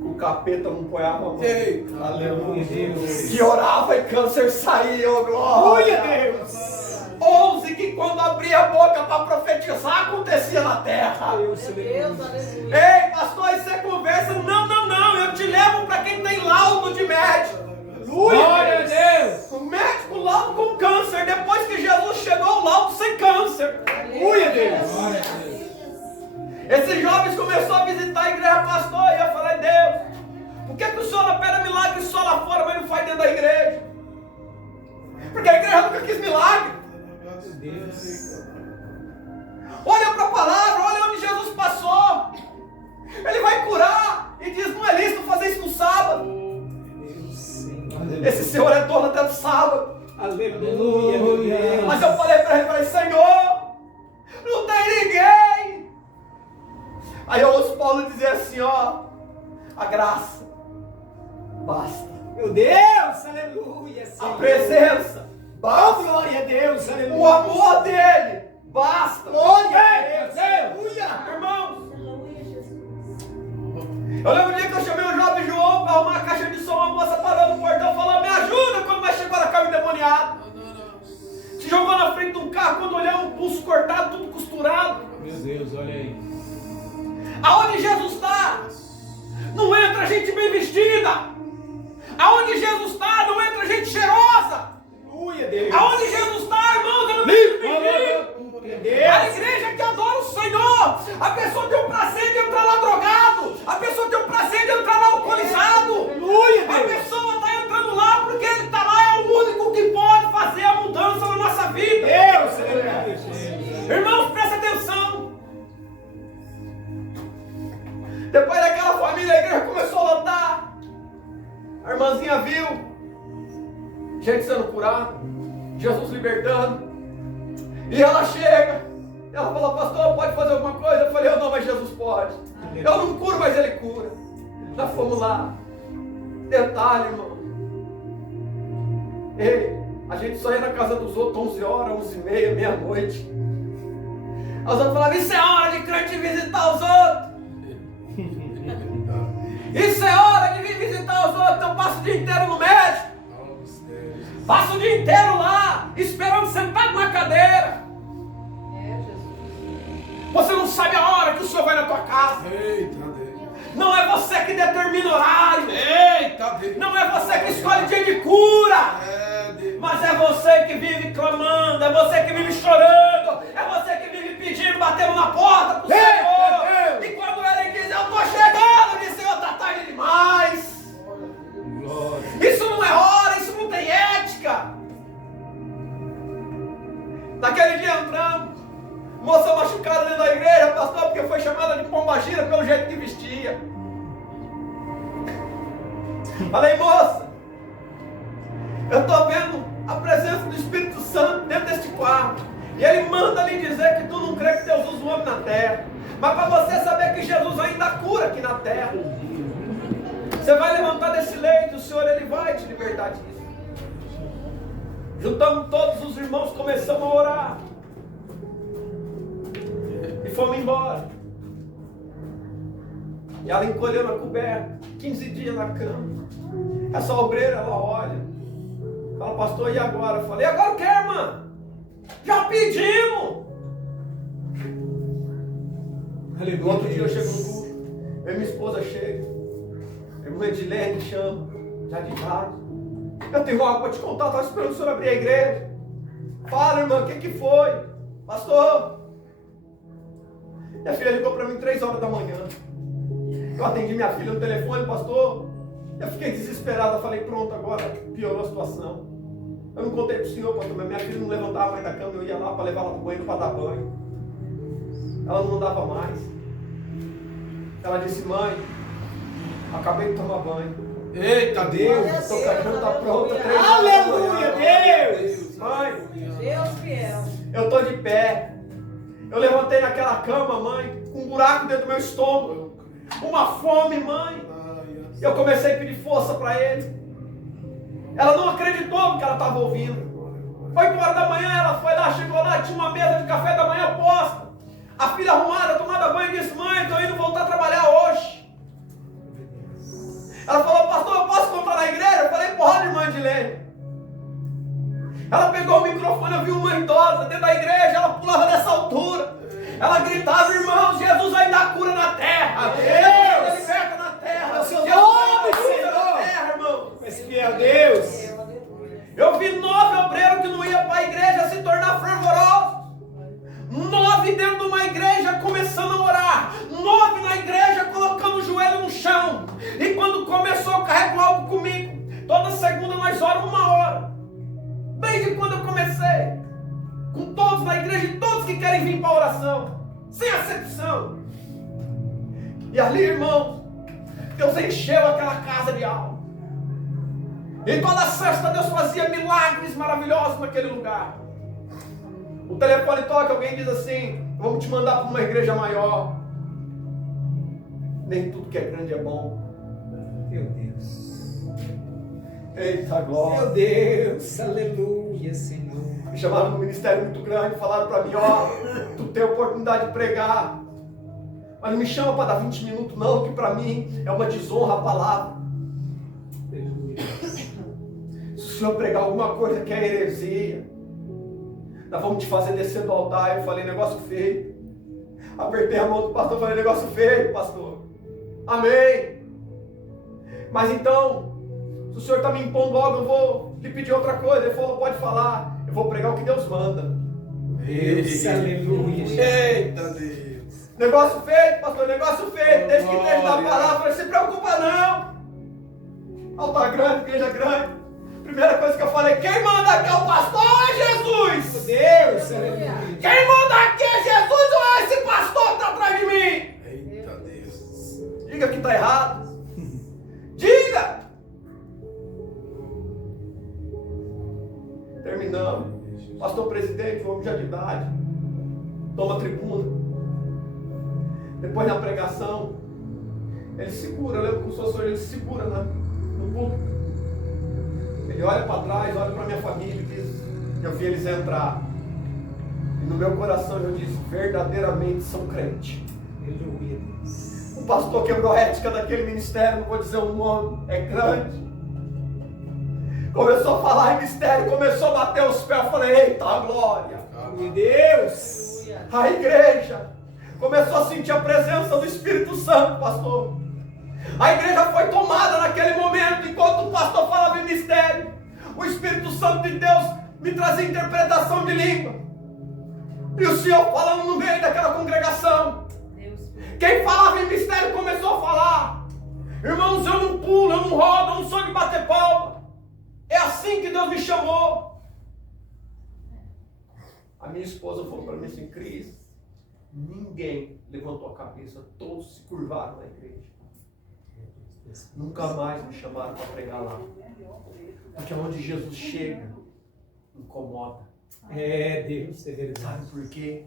O capeta não ponhava a mão. Eita, Aleluia, Deus. Que orava e câncer saía, oh glória. Aleluia, Deus. 11 que quando abria a boca para profetizar acontecia na terra. Deus, aleluia. Ei, pastor, isso é conversa? Não, eu te levo para quem tem laudo de médico. Glória a Deus. O médico laudo com câncer, depois que Jesus chegou, o laudo sem câncer. Aleluia, Deus. glória a Deus. Esses jovens começaram a visitar a igreja, pastor, e eu falei: Deus, por que o senhor opera milagre só lá fora, mas não faz dentro da igreja? Porque a igreja nunca quis milagre. Deus. Olha para a palavra, olha onde Jesus passou. Ele vai curar e diz: não é lícito fazer isso no sábado. Esse Senhor é dono até do sábado. Aleluia, meu Deus. Mas eu falei para ele: Senhor, não tem ninguém. Aí eu ouço Paulo dizer assim: ó, a graça basta. Meu Deus, aleluia, A Senhor. presença Oh, basta. glória a Deus, aleluia. O amor dele basta. Glória a Deus, aleluia. Irmãos, eu lembro um dia que eu chamei o jovem João para arrumar a caixa de som. A moça parou no portão e falou: me ajuda. Quando nós chegou, ela caiu endemoniada. Se jogou na frente de um carro. Quando olhou, um pulso cortado, tudo costurado. Meu Deus, olha aí. Aonde Jesus está, não entra gente bem vestida. Aonde Jesus está, não entra gente cheirosa. Aleluia, Deus. Aonde Jesus está, irmãos, eu não tenho mendigo. A igreja que adora o Senhor. A pessoa tem o prazer de entrar lá drogado. A pessoa tem o prazer de entrar lá alcoolizado. Aleluia, A Deus. pessoa está entrando lá porque ele está lá, é o único que pode fazer a mudança na nossa vida. Deus, aleluia. Irmãos, presta atenção. Depois daquela família, a igreja começou a lotar. A irmãzinha viu gente sendo curada, Jesus libertando. E ela chega, ela fala: pastor, pode fazer alguma coisa? Eu falei: eu não, mas Jesus pode. Eu não curo, mas ele cura. Nós fomos lá. Detalhe, irmão. Ei, a gente só ia na casa dos outros 11 horas, 11h30, meia-noite. Os outros falavam: isso é hora de crente visitar os outros. Isso é hora de vir visitar os outros. Então passa o dia inteiro no médico. Passa o dia inteiro lá, esperando sentado na cadeira. Você não sabe a hora que o Senhor vai na tua casa. Eita, Deus. Não é você que determina o horário. Eita, Deus. Não é você que escolhe dia de cura. É, Deus. Mas é você que vive clamando. É você que vive chorando. É você que vive pedindo, batendo na porta pro Senhor. E quando ele diz: eu estou chegando, diz: Senhor, está tarde demais. Isso não é hora, isso não tem ética. Naquele dia entramos, moça machucada dentro da igreja, pastor, porque foi chamada de pombagira pelo jeito que vestia. Falei: moça, eu estou vendo a presença do Espírito Santo dentro deste quarto, e ele manda lhe dizer que tu não crê que Deus usa o homem na terra, mas para você saber que Jesus ainda cura aqui na terra. Você vai levantar desse leito, o Senhor ele vai te libertar disso. Juntamos todos os irmãos, começamos a orar. E fomos embora. E ela encolheu na coberta, 15 dias na cama. Essa obreira, ela olha, fala, pastor, e agora? Eu falei, e agora o que, irmã? Já pedimos! No outro dia eu chego no culto, minha esposa chega, a irmã Edilene me chama, já de idade. Eu tenho algo para te contar, eu estava esperando o senhor abrir a igreja. Fala, irmã, o que foi? Pastor, minha filha ligou para mim 3 horas da manhã. Eu atendi minha filha no telefone, pastor. Eu fiquei desesperado, eu falei, pronto, agora piorou a situação. Eu não contei para o senhor, pastor, mas minha filha não levantava mais da cama, eu ia lá para levar ela para o banheiro para dar banho. Ela não andava mais. Ela disse, mãe, acabei de tomar banho. Eita Deus! Estou com a janta pronta. Aleluia, Deus! Mãe, Deus fiel. eu estou de pé. Eu levantei naquela cama, mãe, com um buraco dentro do meu estômago. Uma fome, mãe. Eu comecei a pedir força para ele. Ela não acreditou no que ela estava ouvindo. 8 horas da manhã ela foi lá, chegou lá, tinha uma mesa de café da manhã posta. A filha arrumada, tomada banho, disse, mãe, estou indo voltar a trabalhar hoje. Ela falou, pastor, eu posso contar na igreja? Eu falei, porra, irmã Edilene. Ela pegou o microfone, eu vi uma idosa dentro da igreja, ela pulava dessa altura. Ela gritava, irmãos, Jesus ainda cura na terra. Deus liberta na terra. Seu Jesus nome, cura Senhor. na terra, irmão. Mas fiel Deus! Eu vi 9 obreiros que não iam para a igreja se tornar fervorosos. 9 dentro de uma igreja começando a orar. 9 na igreja colocando o joelho no chão. E quando começou, eu carrego algo comigo. Toda segunda nós oramos 1 hora. Desde quando eu comecei. Com todos na igreja e todos que querem vir para a oração. Sem acepção. E ali, irmãos, Deus encheu aquela casa de alma. E toda sexta Deus fazia milagres maravilhosos naquele lugar. O telefone toca, alguém diz assim, vamos te mandar para uma igreja maior. Nem tudo que é grande é bom. Meu Deus! Eita glória. Meu Deus! Aleluia, Senhor! Me chamaram num ministério muito grande, falaram para mim, ó, tu tem oportunidade de pregar. Mas não me chama para dar 20 minutos não, que para mim é uma desonra a palavra. Se o senhor pregar alguma coisa que é heresia, nós vamos te fazer descer do altar. Eu falei, negócio feio. Apertei a mão do pastor, falei, negócio feio, pastor. Amém. Mas então, se o senhor está me impondo algo, eu vou lhe pedir outra coisa. Ele falou, pode falar. Eu vou pregar o que Deus manda. Deus, aleluia! Eita Deus! Negócio feito, pastor, negócio feito. Desde que esteja na palavra, não se preocupa não. Altar grande, igreja grande. Primeira coisa que eu falei, quem manda aqui é o pastor ou é Jesus? Deus, aleluia! Quem manda aqui é Jesus ou é esse pastor que está atrás de mim? Eita Deus! Diga que está errado. Diga! Terminamos. Pastor presidente, vamos já de idade. Toma a tribuna. Depois da pregação, ele segura, eu lembro que o senhor, ele segura no púlpito. Ele olha para trás, olha para minha família e diz, eu vi eles entrar. E no meu coração eu disse, verdadeiramente são crentes. Aleluia, Deus! O pastor quebrou a ética daquele ministério, não vou dizer o nome, é grande. Começou a falar em mistério, começou a bater os pés, eu falei, eita glória. Meu Deus! A igreja começou a sentir a presença do Espírito Santo, pastor. A igreja foi tomada naquele momento, enquanto o pastor falava em mistério. O Espírito Santo de Deus me trazia interpretação de língua. E o Senhor falando no meio daquela congregação. Quem falava em mistério começou a falar. Irmãos, eu não pulo, eu não rodo, eu não sou de bater palma. É assim que Deus me chamou. A minha esposa falou para mim assim, Cris, ninguém levantou a cabeça, todos se curvaram na igreja. Nunca mais me chamaram para pregar lá. Porque onde Jesus chega, incomoda. É, Deus, é verdade. Sabe por quê?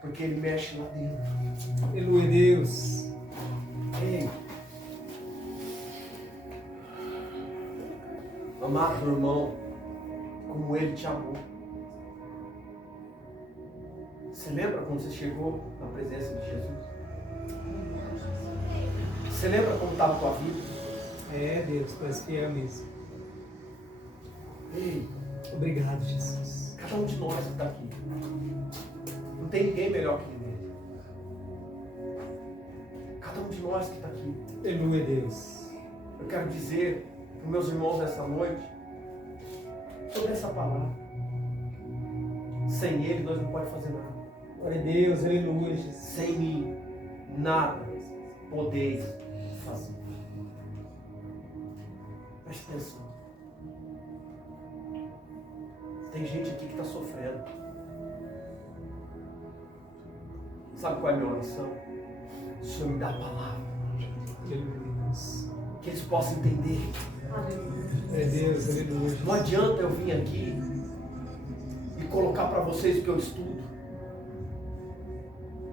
Porque ele mexe lá dentro. Aleluia, Deus. Ei, amado irmão, como ele te amou. Você lembra quando você chegou na presença de Jesus? Você lembra como estava a tua vida? É, Deus, tu és fiel mesmo. Ei, Obrigado, Jesus. cada um de nós que está aqui. Não tem ninguém melhor que ele. Cada um de nós que está aqui. Aleluia, Deus. Eu quero dizer para os meus irmãos nessa noite sobre essa palavra. Sem ele nós não podemos fazer nada. Glória a Deus, aleluia, Jesus. Sem mim, nada podeis fazer. Preste atenção. Tem gente aqui que está sofrendo. Sabe qual é a minha oração? O Senhor me dá a palavra. Aleluia, Deus. Que eles possam entender. Glória a Deus, aleluia. Não adianta eu vir aqui e colocar para vocês o que eu estudo.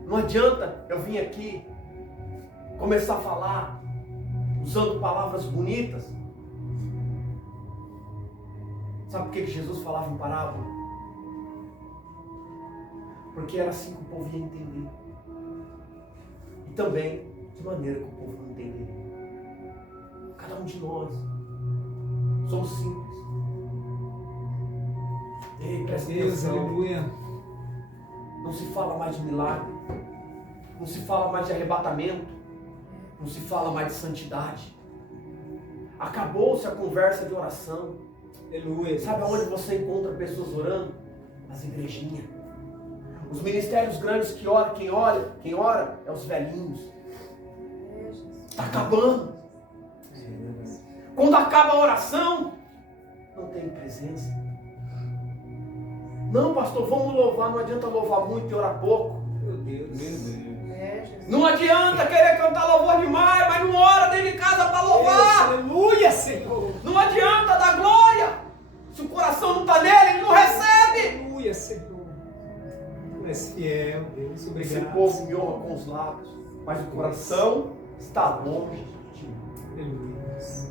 Não adianta eu vir aqui começar a falar usando palavras bonitas. Sabe por que Jesus falava em parábola? Porque era assim que o povo ia entender. E também de maneira que o povo não entenderia. Cada um de nós somos simples. Ei, presta Deus, atenção. aleluia. Não se fala mais de milagre. Não se fala mais de arrebatamento. Não se fala mais de santidade. Acabou-se a conversa de oração. Aleluia. Sabe aonde você encontra pessoas orando? Nas igrejinhas. Os ministérios grandes que ora, quem ora é os velhinhos. Está acabando. Quando acaba a oração, não tem presença. Não, pastor, vamos louvar. Não adianta louvar muito e orar pouco. Meu Deus. Meu Deus. Não adianta querer cantar louvor demais, mas não ora dentro de casa para louvar. Aleluia, Senhor. Não adianta dar glória. Se o coração não está nele, ele não recebe. Aleluia, Senhor. Tu és fiel, Deus. Esse Obrigado. povo me honra com os lábios, mas o coração está longe de mim. Aleluia, Deus.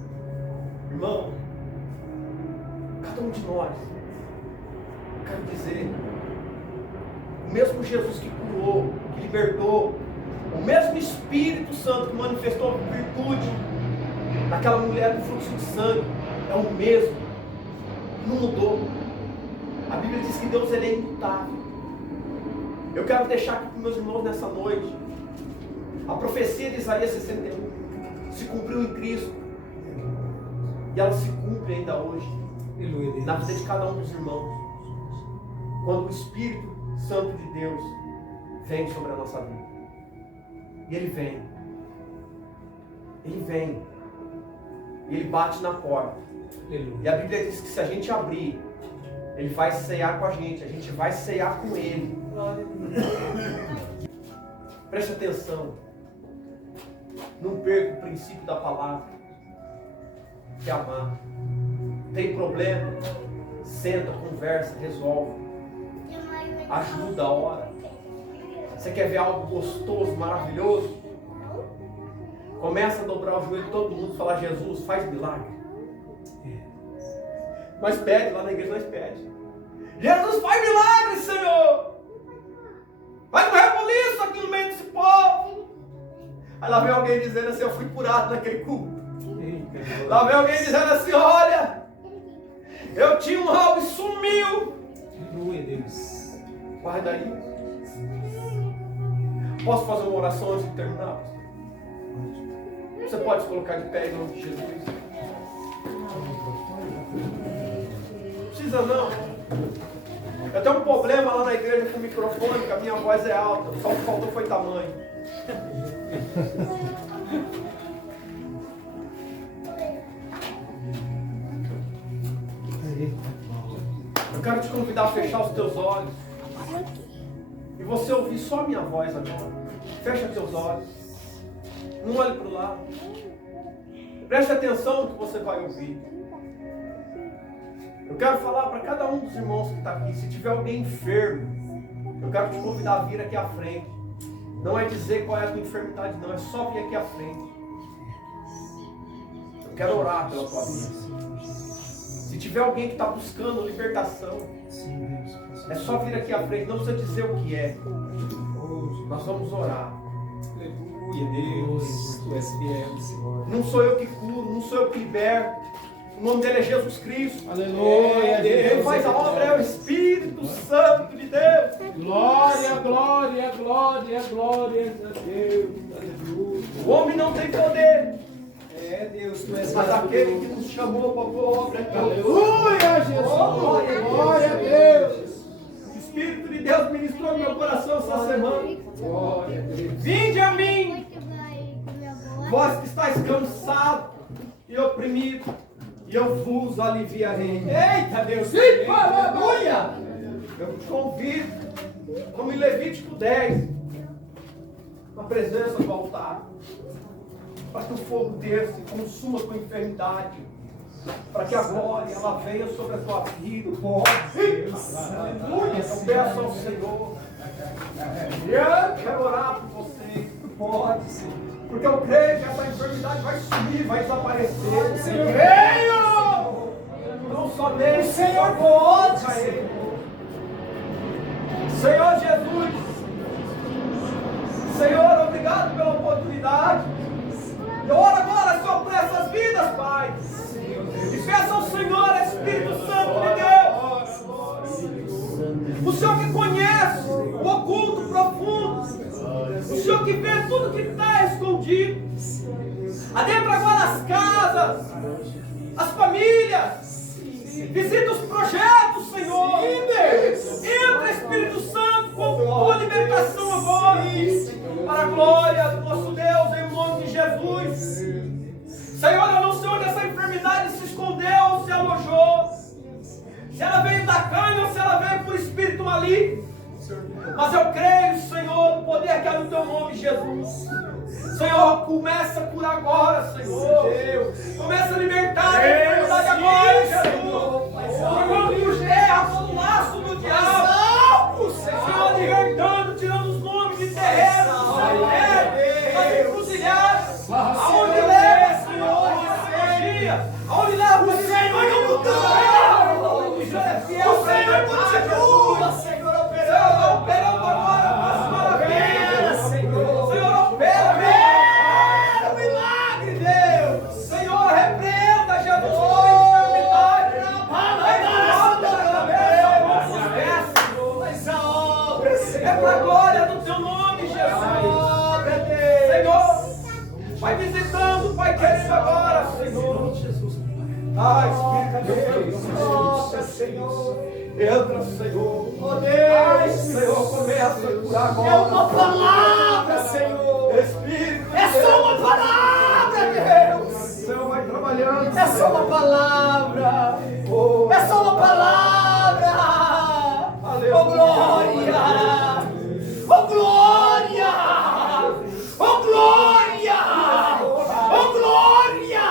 Irmão, cada um de nós, eu quero dizer, o mesmo Jesus que curou, que libertou, o mesmo Espírito Santo que manifestou virtude naquela mulher do fluxo de sangue, é o mesmo, não mudou. A Bíblia diz que Deus ele é imutável. Eu quero deixar aqui para os meus irmãos nessa noite, a profecia de Isaías 61 se cumpriu em Cristo. E ela se cumpre ainda hoje, Aleluia, Deus. na vida de cada um dos irmãos. Quando o Espírito Santo de Deus vem sobre a nossa vida. E Ele vem. Ele vem. E Ele bate na porta. Aleluia. E a Bíblia diz que se a gente abrir, Ele vai ceiar com a gente vai ceiar com Ele. Preste atenção. Não perca o princípio da palavra. Que é amar. Tem problema? Senta, conversa, resolve. Ajuda, ora. Você quer ver algo gostoso, maravilhoso? Começa a dobrar o joelho de todo mundo e falar: Jesus, faz milagre. Nós pede, lá na igreja nós pede. Jesus, faz milagre, Senhor. Vai no rebuliço aqui no meio desse povo. Aí lá vem alguém dizendo assim: eu fui curado naquele culto. Eita, Lá vem alguém dizendo assim: olha, eu tinha um algo e sumiu. aleluia, Deus. Guarda aí. Posso fazer uma oração antes de terminar? Você pode se colocar de pé em nome de Jesus. Não precisa não. Eu tenho um problema lá na igreja com o microfone, que a minha voz é alta. Só o que faltou foi tamanho. Eu quero te convidar a fechar os teus olhos. E você ouvir só a minha voz agora. Fecha teus olhos. Não olhe para o lado. Preste atenção no que você vai ouvir. Eu quero falar para cada um dos irmãos que está aqui. Se tiver alguém enfermo, eu quero te convidar a vir aqui à frente. Não é dizer qual é a tua enfermidade, não. É só vir aqui à frente. Eu quero orar pela tua vida. Se tiver alguém que está buscando libertação, é só vir aqui à frente. Não precisa dizer o que é. Nós vamos orar. Deus, Tu és fiel, Senhor. Não sou eu que curo, não sou eu que liberto. O nome dele é Jesus Cristo. Aleluia, Quem faz a obra é o Espírito Santo de Deus. Glória, glória, glória, glória a Deus. Aleluia. O homem não tem poder, É, Deus, Tu és mas aquele que nos chamou para a boa obra é Deus. Aleluia, Jesus. Glória a Deus. O Espírito de Deus ministrou no meu coração essa semana. Glória a Deus. Vinde a mim, vós que estáis cansados e oprimidos, e eu vos aliviarei. Eita, Deus. Sim, Aleluia. Eu te convido, como em Levítico 10, na presença do altar, para que o fogo desça e consuma a tua enfermidade, para que a glória ela venha sobre a tua vida. Aleluia. Eu peço ao Senhor, eu quero orar por vocês. Pode, Senhor. Porque eu creio que essa enfermidade vai sumir, vai desaparecer. Senhor. Creio! Não somente O Senhor pode, Senhor Jesus. Senhor, obrigado pela oportunidade. Eu oro agora, Senhor, por essas vidas, Pai. E peço ao Senhor, Espírito Santo de Deus. O Senhor que conhece o oculto profundo. O Senhor que vê tudo que está escondido. Adentra agora as casas, as famílias. Visita os projetos, Senhor. Entra, Espírito Santo, com tua libertação agora. Para a glória do nosso Deus, em nome de Jesus. Senhor, eu não sei onde essa enfermidade se escondeu, se alojou. Se ela veio da carne ou se ela veio por espírito maligno. Mas eu creio, Senhor, no poder que há no teu nome, Jesus. Senhor, começa a curar agora, Senhor. Começa a libertar a enfermidade agora, Jesus. Enquanto tu erra todo laço do diabo, Senhor, libertando, tirando os nomes de terrenos, das encruzilhadas, aonde leva, Senhor, a magia, aonde leva o Senhor não mudou. O Senhor continua, Senhor, operando agora as maravilhas, Senhor. Senhor, opera o milagre, Deus. Senhor, repreenda, Jesus, toda enfermidade. É para a glória do teu nome, Jesus. Senhor, vai visitando, vai querendo agora, Senhor. Espírito de Deus, entra, Senhor. Entra, Senhor. Oh Deus, Senhor, começa a curar agora. É uma palavra, Senhor. Espírito, É só uma palavra, Deus. Senhor, vai trabalhando. É só uma palavra. Oh, É só uma palavra. Aleluia. Oh glória. Oh glória. Oh glória. Oh glória.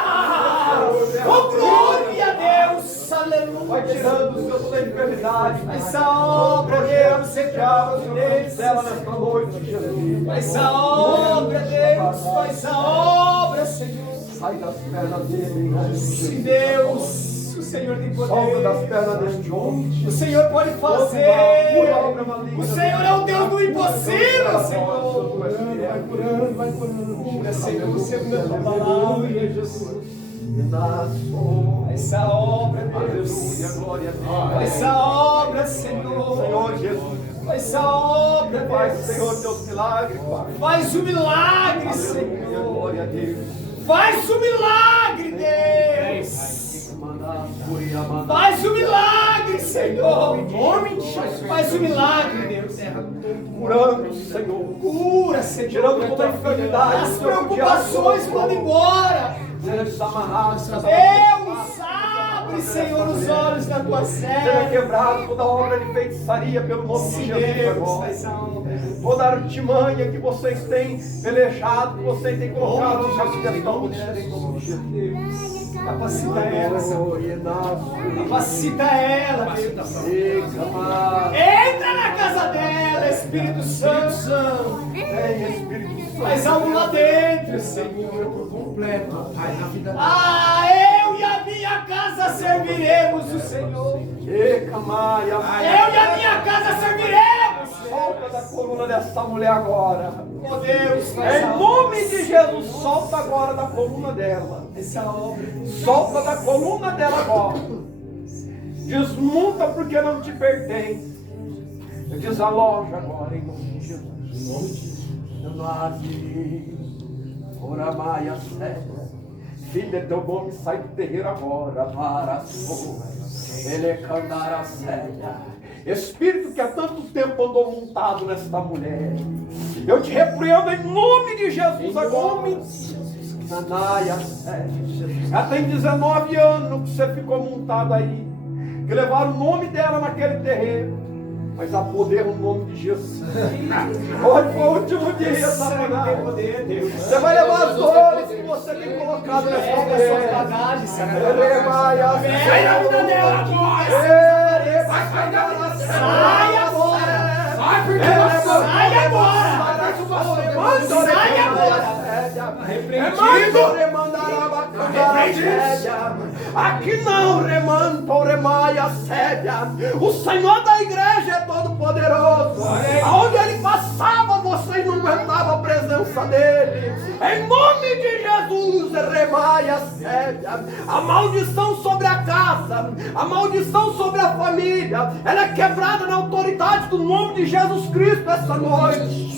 Oh glória, Deus. Aleluia. vai tirando o Senhor toda a enfermidade. Essa obra, Deus, Sediava o Senhor dela nesta noite, Jesus. essa obra, Deus, faz a obra, Senhor. Sai das pernas dele, em nome de Se Jesus. Deus, o Senhor tem Solta poder. das pernas deste homem. O Senhor pode fazer. O Senhor é o Deus do impossível, Senhor. Vai curando, vai curando. Cura, Senhor, segundo a tua palavra, Jesus. Essa obra, Deus. Aleluia, glória a Deus. Essa obra, Senhor. Senhor Jesus. Essa obra, Faz, Deus. Senhor, teus milagres, Pai. Faz o milagre, Aleluia, Senhor. glória a Deus. Faz o milagre, Deus. Faz o milagre, Senhor. Em nome de Jesus. Faz o milagre, Deus. Curando, Senhor. Cura, Senhor. Tirando toda a enfermidade. As preocupações podem embora. Seja amarrado, Deus, abre, Senhor, os olhos da tua seja serva. quebrado toda obra de feitiçaria pelo nome de Sim, Jesus Deus, agora. faz a obra. Toda artimanha que vocês têm pelejado, que vocês têm colocado no castelo em nome de Jesus. Capacita ela, Senhor. Capacita ela, Deus. Entra na casa dela, Espírito Santo. Vem, Espírito Santo. Faz algo lá dentro, Senhor. Por completo, Pai, na vida Ah, eu e a minha casa serviremos o Senhor. Ecamaia. Eu e a minha casa serviremos, Senhor. solta da coluna dessa mulher agora. Oh Deus, faz Em a nome de Jesus, solta agora da coluna dela. essa obra. Solta da coluna dela agora. Desmonta porque não te pertence. Desaloja agora em nome de Jesus. Em nome de Jesus. Oramaia, filha, teu nome sai do terreiro agora. Para a sua. Ele cantará a séria. Espírito que há tanto tempo andou montado nesta mulher, eu te repreendo em nome de Jesus agora. Ela tem 19 anos que você ficou montado aí, que levaram o nome dela naquele terreiro. Mas há poder no nome de Jesus. Hoje foi o último dia, Satanás. Você vai levar as dores que você tem colocado nessa mulher. Vem na vida dela agora. Sai agora. Sai agora. Sai agora. Aqui não, remanto, remaia, séria. O Senhor da igreja é todo poderoso. Aonde ele passava, vocês não aguentavam a presença dele. Em nome de Jesus, remaia, séria. A maldição sobre a casa, a maldição sobre a família, ela é quebrada na autoridade do nome de Jesus Cristo essa noite.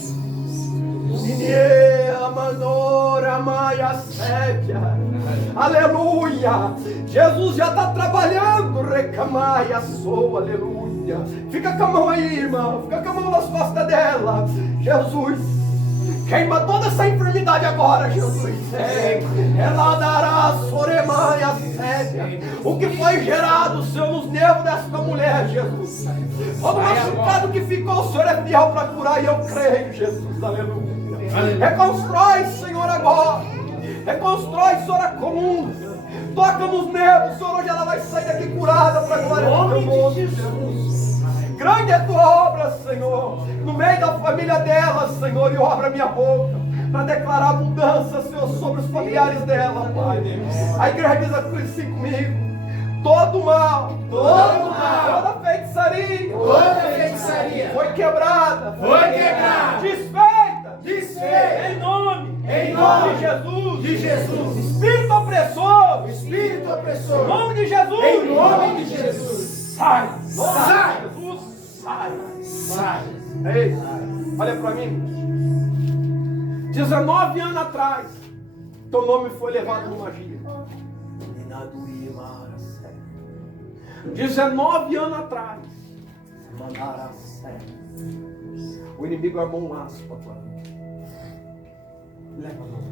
Aleluia. Jesus já está trabalhando. Recamaia, sou, aleluia. Fica com a mão aí, irmão. Fica com a mão nas costas dela. Jesus, queima toda essa enfermidade agora, Jesus. Ela dará soremaia, séria. O que foi gerado, Senhor, nos nervos desta mulher, Jesus. Todo machucado que ficou, o Senhor é fiel para curar. E eu creio, Jesus, aleluia. Reconstrói, Senhor, agora. Reconstrói, Senhor, a coluna. Toca nos nervos, Senhor. Hoje ela vai sair daqui curada para a glória do teu nome, Jesus. Grande é tua obra, Senhor. No meio da família dela, Senhor. E obra minha boca para declarar abundância, Senhor, sobre os familiares dela, Pai. A igreja diz assim comigo: todo mal, toda feitiçaria, foi quebrada, desfeita, em nome de Jesus. Espírito opressor, em nome de Jesus, sai, Jesus, sai. Ei, olha para mim. 19 anos atrás, teu nome foi levado numa gira. 19 anos atrás, o inimigo armou um laço para tua vida. Leva a mão.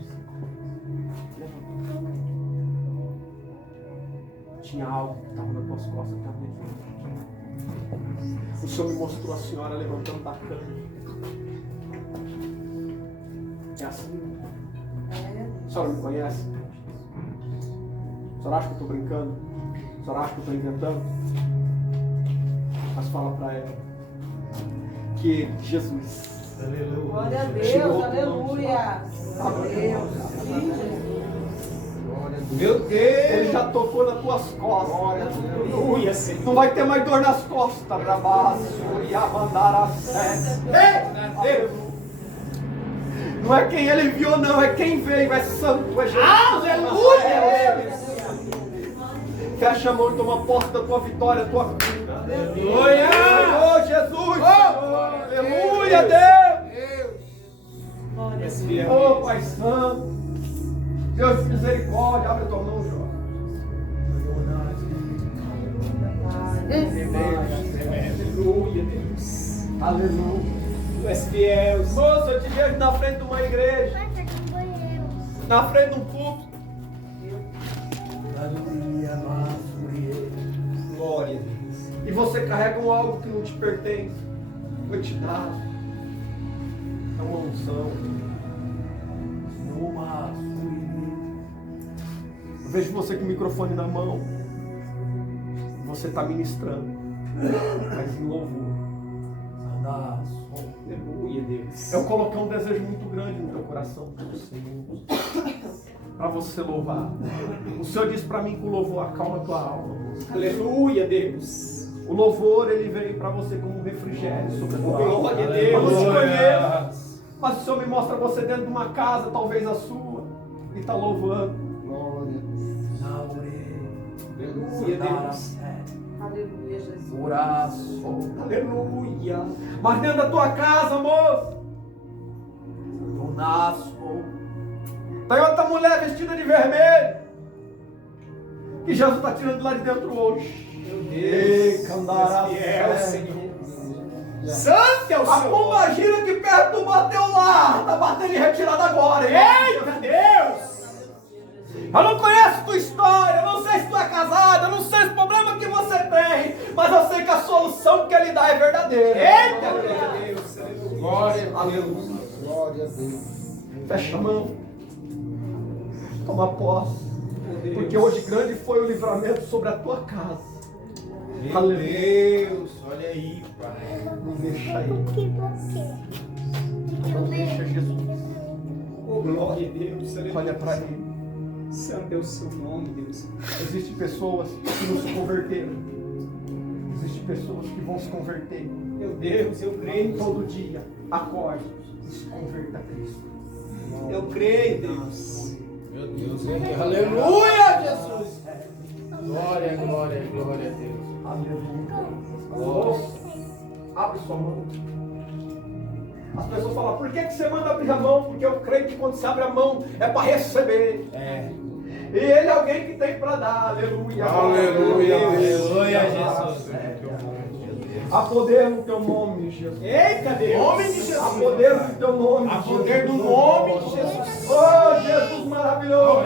Tinha algo que estava nas tuas costas, estava dentro. O Senhor me mostrou a senhora levantando da cama. É assim. A senhora me conhece? A senhora acha que eu estou brincando? A senhora acha que eu estou inventando? Mas fala para ela que Jesus, Glória a Deus, aleluia. Meu Deus. Ele já tocou nas tuas costas. Aleluia, Senhor. Não vai ter mais dor nas costas. Trabalho, e a mandar a sete. Não é quem ele viu, não, é quem veio, é santo, é Jesus. Aleluia. Fecha a mão e toma posse da tua vitória, da tua cura. Aleluia. Oh, Jesus. Aleluia, Deus. Oh, Pai Santo. Deus de misericórdia, abre a tua mão, Jó. Aleluia, Deus. Aleluia. Tu és fiel. Moço, eu te vejo na frente de uma igreja, na frente de um púlpito. Glória a Deus. E você carrega algo que não te pertence. Foi te dado. É uma unção. Eu vejo você com o microfone na mão. Você está ministrando. Mas em louvor. Aleluia, Deus. Eu coloquei um desejo muito grande no teu coração, Senhor, para você louvar. O Senhor disse para mim que o louvor acalma a tua alma. Aleluia, Deus. O louvor, ele vem para você como um refrigério sobre a tua alma. Glória a Deus. Eu não te conheço, mas o Senhor me mostra você dentro de uma casa, talvez a sua, e está louvando. Aleluia, Deus. Aleluia, Jesus. Aleluia. Mas dentro da tua casa, moço, tem outra mulher vestida de vermelho, que Jesus está tirando de lá de dentro hoje. Meu Ei, Deus. Candará, É o Senhor. Santo é o a Senhor. pomba gira que perto do bateu lá, está batendo em retirada agora. Hein? Eita Deus. Eu não conheço tua história, eu não sei se tu é casado, eu não sei o problema que você tem, mas eu sei que a solução que ele dá é verdadeira. Eita Deus. Glória. Aleluia. Glória a Deus. Fecha a mão. Toma posse. Porque hoje grande foi o livramento sobre a tua casa. Meu Aleluia. Deus. Olha aí, Pai. Não deixa ele. Não deixa Jesus. Oh, glória a Deus. Aleluia. Olha para ele. Santo é o seu nome, Deus. Existem pessoas que não se converteram. Existem pessoas que vão se converter. Meu Deus, eu creio. Todo dia. Acorde e se converta a Cristo. Eu creio, Deus. Meu Deus. Aleluia, Jesus. Glória, glória, glória a Deus. Aleluia. Abre sua mão. As pessoas falam, por que você manda abrir a mão? Porque eu creio que quando você abre a mão é para receber. É. E ele é alguém que tem para dar. Aleluia. Aleluia. Aleluia, Jesus. Há poder no teu nome, Jesus. Eita, Deus. Nome de Jesus. Há poder no teu nome, Há poder no nome de Jesus. Oh, Jesus maravilhoso.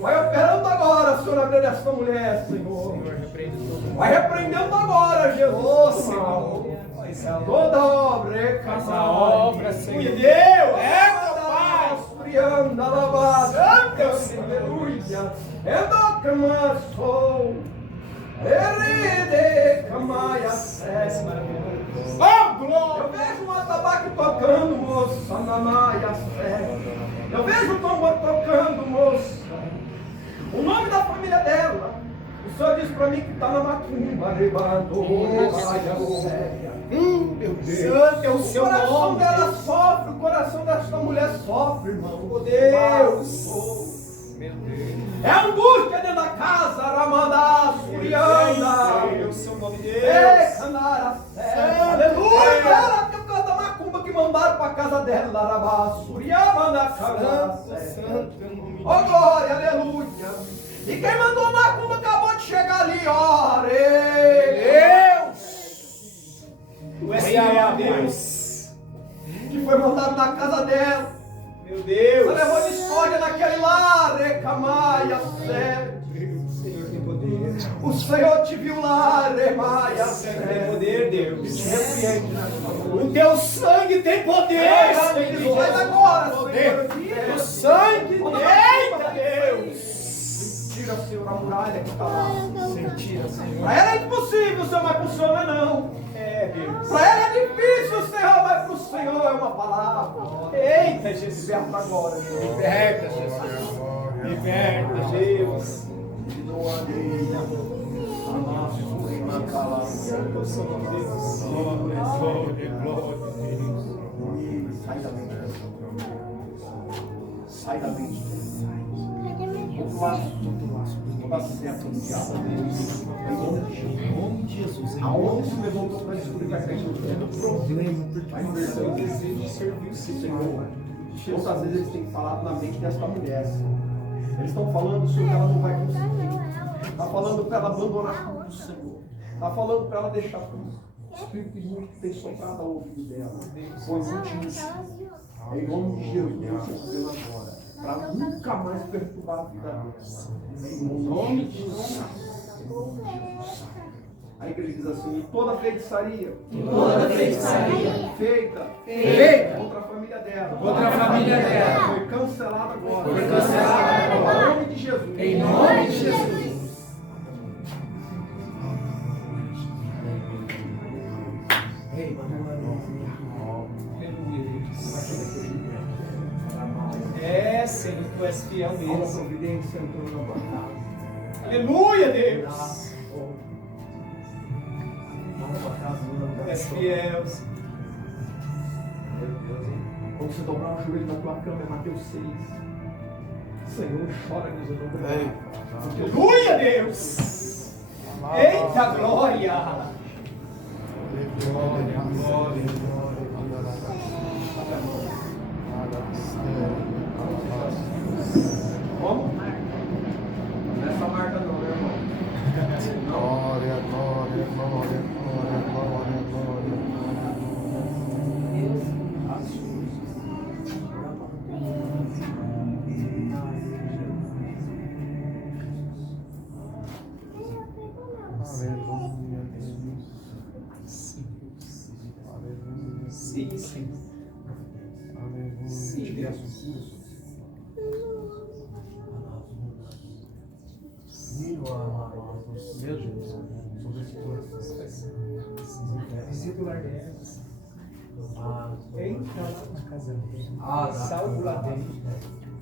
Vai operando agora, Senhor, na vida dessa mulher, Senhor. Vai repreendendo agora, Jesus. Oh, Senhor. Toda obra, Faz a obra, Senhor. Deus. É, meu Pai. Frianda, lavada. Santo, Senhor. Aleluia. Endocamassou. Erede, camaia, Oh, glória. eu vejo um atabaque tocando, moça, na maia, eu vejo o tambor tocando, moça. O nome da família dela, o Senhor disse para mim que está na macumba, rebando, Meu Deus. Santo é o o seu coração nome. dela sofre, o coração dessa mulher sofre, irmão. Oh, Deus. Meu Deus. É angústia dentro da casa, Ramandá, Surianda. É o seu nome, Deus. Ei, Canara, aleluia! Ela que canta macumba que mandaram para casa dela, Larabá, Surianda, Canara. Santo é o nome de Oh, glória, aleluia! E quem mandou macumba acabou de chegar ali, ó. Deus. Tu és Glória a Deus. Que foi mandado na casa dela. Meu Deus. Ela levou discórdia naquele lar, Recamaia, sério. Senhor tem poder. O Senhor te viu lá, Remaia, Sangue tem poder, Deus. repreende nessa noite. O teu sangue tem poder, Senhor. Faz agora, Poder. Senhor. O sangue. Eita, Deus. Tira, Senhor, a muralha que está lá. Tira, Senhor. Para ela é impossível, Senhor, mas para o Senhor não é não. É, Deus. Para ela é difícil, Senhor, mas para o Senhor é uma palavra. Eita, Jesus. Liberta agora, Senhor. Liberta, Jesus. Liberta, Deus. Santo é o seu nome, Deus. Glória, glória, Deus. Sai da mente. Sai da mente. Toda seta do diabo. Em nome de Jesus. Aonde se levantou para descobrir que a gente não tem problema, vai inverter o desejo de servir o Senhor. Outras vezes eles têm falado na mente desta mulher. Eles estão falando sobre que ela não vai conseguir. Está falando para ela abandonar tudo do Senhor. Está falando para ela deixar tudo. O Espírito de muito tem soprado ao ouvido dela. Foi muito isso. Em nome de Jesus, eu estou agora. Para nunca mais perturbar a vida dela. Em nome de Jesus. A igreja diz assim: e toda feitiçaria, feita contra a família dela, foi cancelada agora. Em nome de Jesus. Em nome de Jesus. É, Senhor, tu és fiel Há uma mesmo. providência entrando na tua casa. Aleluia, Deus. Tu és fiel, Senhor. Meu Deus, hein? Quando você dobrar o joelho na tua cama, é Mateus 6. Senhor, chora-nos o nome. Aleluia, Deus! Eita glória! Glória, glória, Como? Não é essa marca não, meu irmão. glória, glória, glória, glória, glória, glória. Aleluia, Jesus. Aleluia. Sim, Senhor. Aleluia. Sim, Deus. Meu Deus, sobre esse coração. Visita o lar delas. Entra lá na casa dele. Salva lá dentro.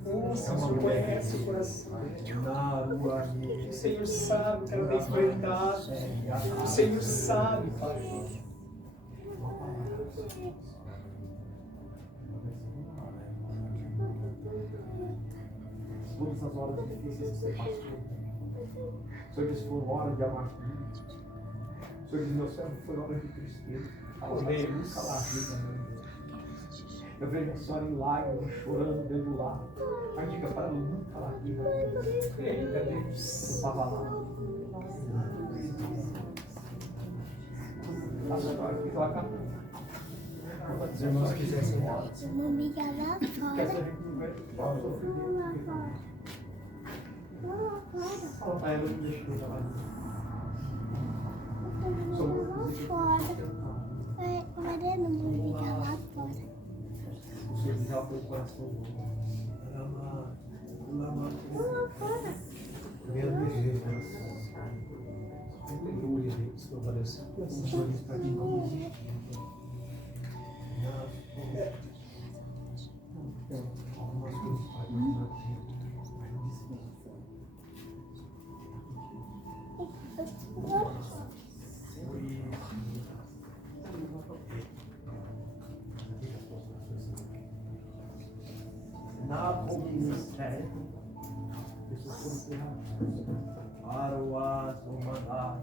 O Senhor conhece o coração. O Senhor sabe o que ela tem enfrentado. O Senhor sabe, Pai. Todas as horas difíceis que você passou. Senhor, isso foi uma hora de amargura. Senhor, meu servo, foi hora de tristeza. Podemos calar a vida, meu Deus. Eu vejo a senhora em lágrimas, chorando dentro do lar. Mas diga para ela não calar a vida, meu Deus. Eita, Deus, eu estava lá. A senhora fica lá cá. Quando os irmãos quisessem ir embora. Porque essa gente não vai sofrer. Papai, eu não me deixo lá. O Senhor já foi o coração. Aleluia, Deus. Louva a Deus. Está aqui comigo. Algumas coisas para na ministério, pessoas para o ato mandar.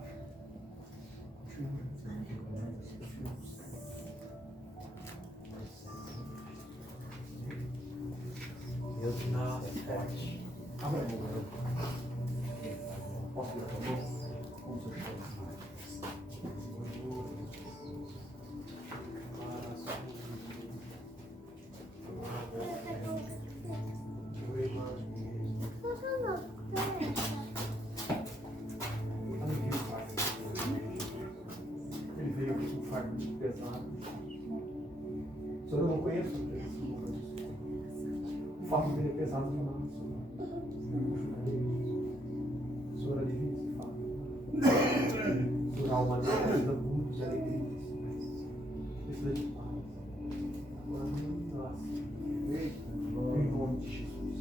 Deus na forte. Abra a boca. Posso ir a favor? Vamos fechar. Ele veio aqui com um fardo muito pesado. O senhor não conhece esse o fardo dele é pesado demais. O senhor alivia esse fardo. O senhor alma precisa muito de alegria. Precisa de paz. Em nome de Jesus.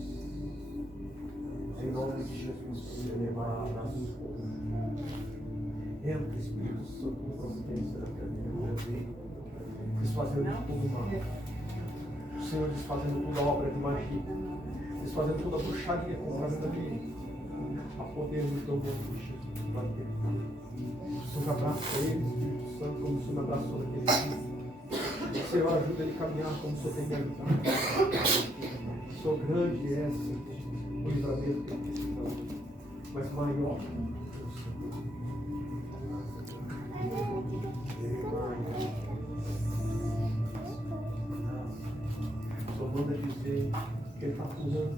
Em nome de Jesus, levar a nossa entra, Espírito Santo, com providência da terra, desfazendo tudo mal. O Senhor desfazendo toda obra de magia, desfazendo toda bruxaria contra a vida dele. A poder do teu nome de Jesus, vai ter. O Senhor abraça ele, Espírito Santo, como o Senhor abraçou naquele dia. O Senhor ajuda ele a caminhar como o Senhor tem me ajudado. O Senhor grande é esse, o livramento que ele precisa, mas maior. Só manda dizer que ele está curando,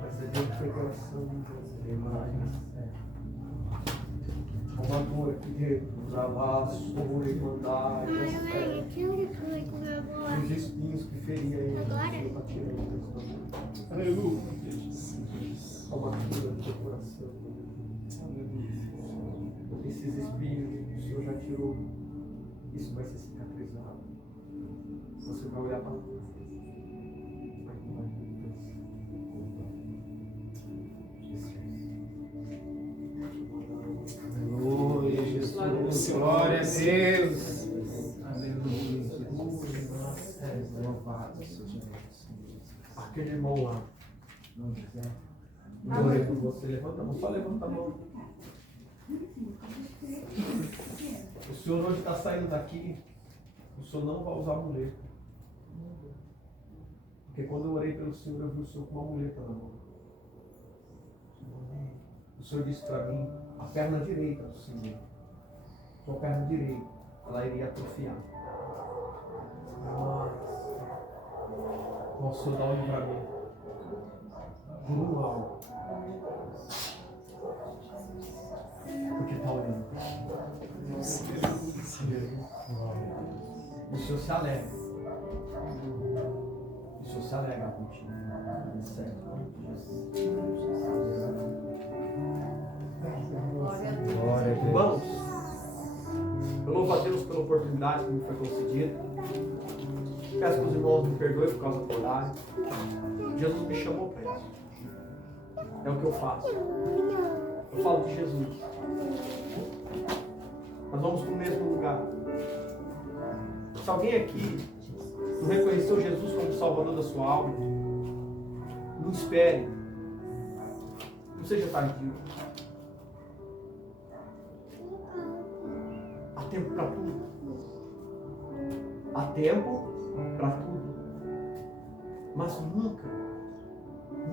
mas é dentro do coração. Uma dor aqui dentro, travaço, dor e mandar. Os espinhos que feriam ele, o Senhor está tirando. Aleluia. Uma cura do teu coração. Esses espinhos que o Senhor já tirou, isso vai ser cicatrizado. Você vai olhar para trás. Aleluia, Jesus. seu Glória a nome. Deus. Aleluia. Louvado seja Deus. Aquele irmão lá. Eu orei por você. Levanta a mão. Só levanta a mão. O senhor hoje está saindo daqui. O senhor não vai usar muleta. Porque quando eu orei pelo senhor, eu vi o senhor com uma muleta na mão. O senhor disse para mim, a perna direita do senhor, sua perna direita, ela iria atrofiar. Nossa, o senhor dá um livramento. Por um algo. Porque está olhando. O senhor se alegra. O senhor se alegra contigo. Glória a Deus. Irmãos, eu louvo a Deus pela oportunidade que me foi concedida. Peço que os irmãos me perdoem por causa do horário. Jesus me chamou para isso. É o que eu faço. Eu falo de Jesus. Nós vamos para o mesmo lugar. Se alguém aqui não reconheceu Jesus como Salvador da sua alma, não espere. Não seja tardio. Há tempo para tudo. Há tempo para tudo. Mas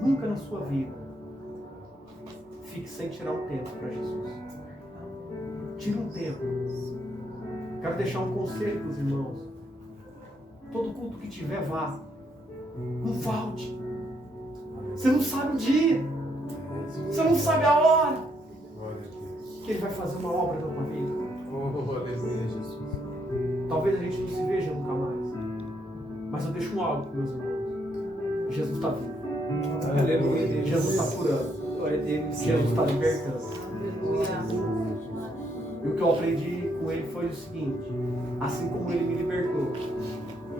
nunca na sua vida, fique sem tirar um tempo para Jesus. Tira um tempo. Quero deixar um conselho para os irmãos. Todo culto que tiver, vá. Não falte. Você não sabe o dia. Você não sabe a hora. Glória a Deus. Que Ele vai fazer uma obra na tua vida. Oh, aleluia, Jesus. Talvez a gente não se veja nunca mais. Mas eu deixo um algo para meus irmãos. Jesus está vivo. Aleluia, Deus. Jesus está curando. Glória a Deus. Jesus está libertando. Aleluia. E o que eu aprendi com Ele foi o seguinte: assim como Ele me libertou,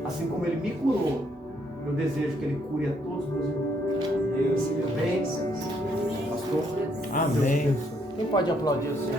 assim como Ele me curou, eu desejo que Ele cure a todos os meus irmãos. Deus, Amém? Pastor? Amém. Quem pode aplaudir o Senhor?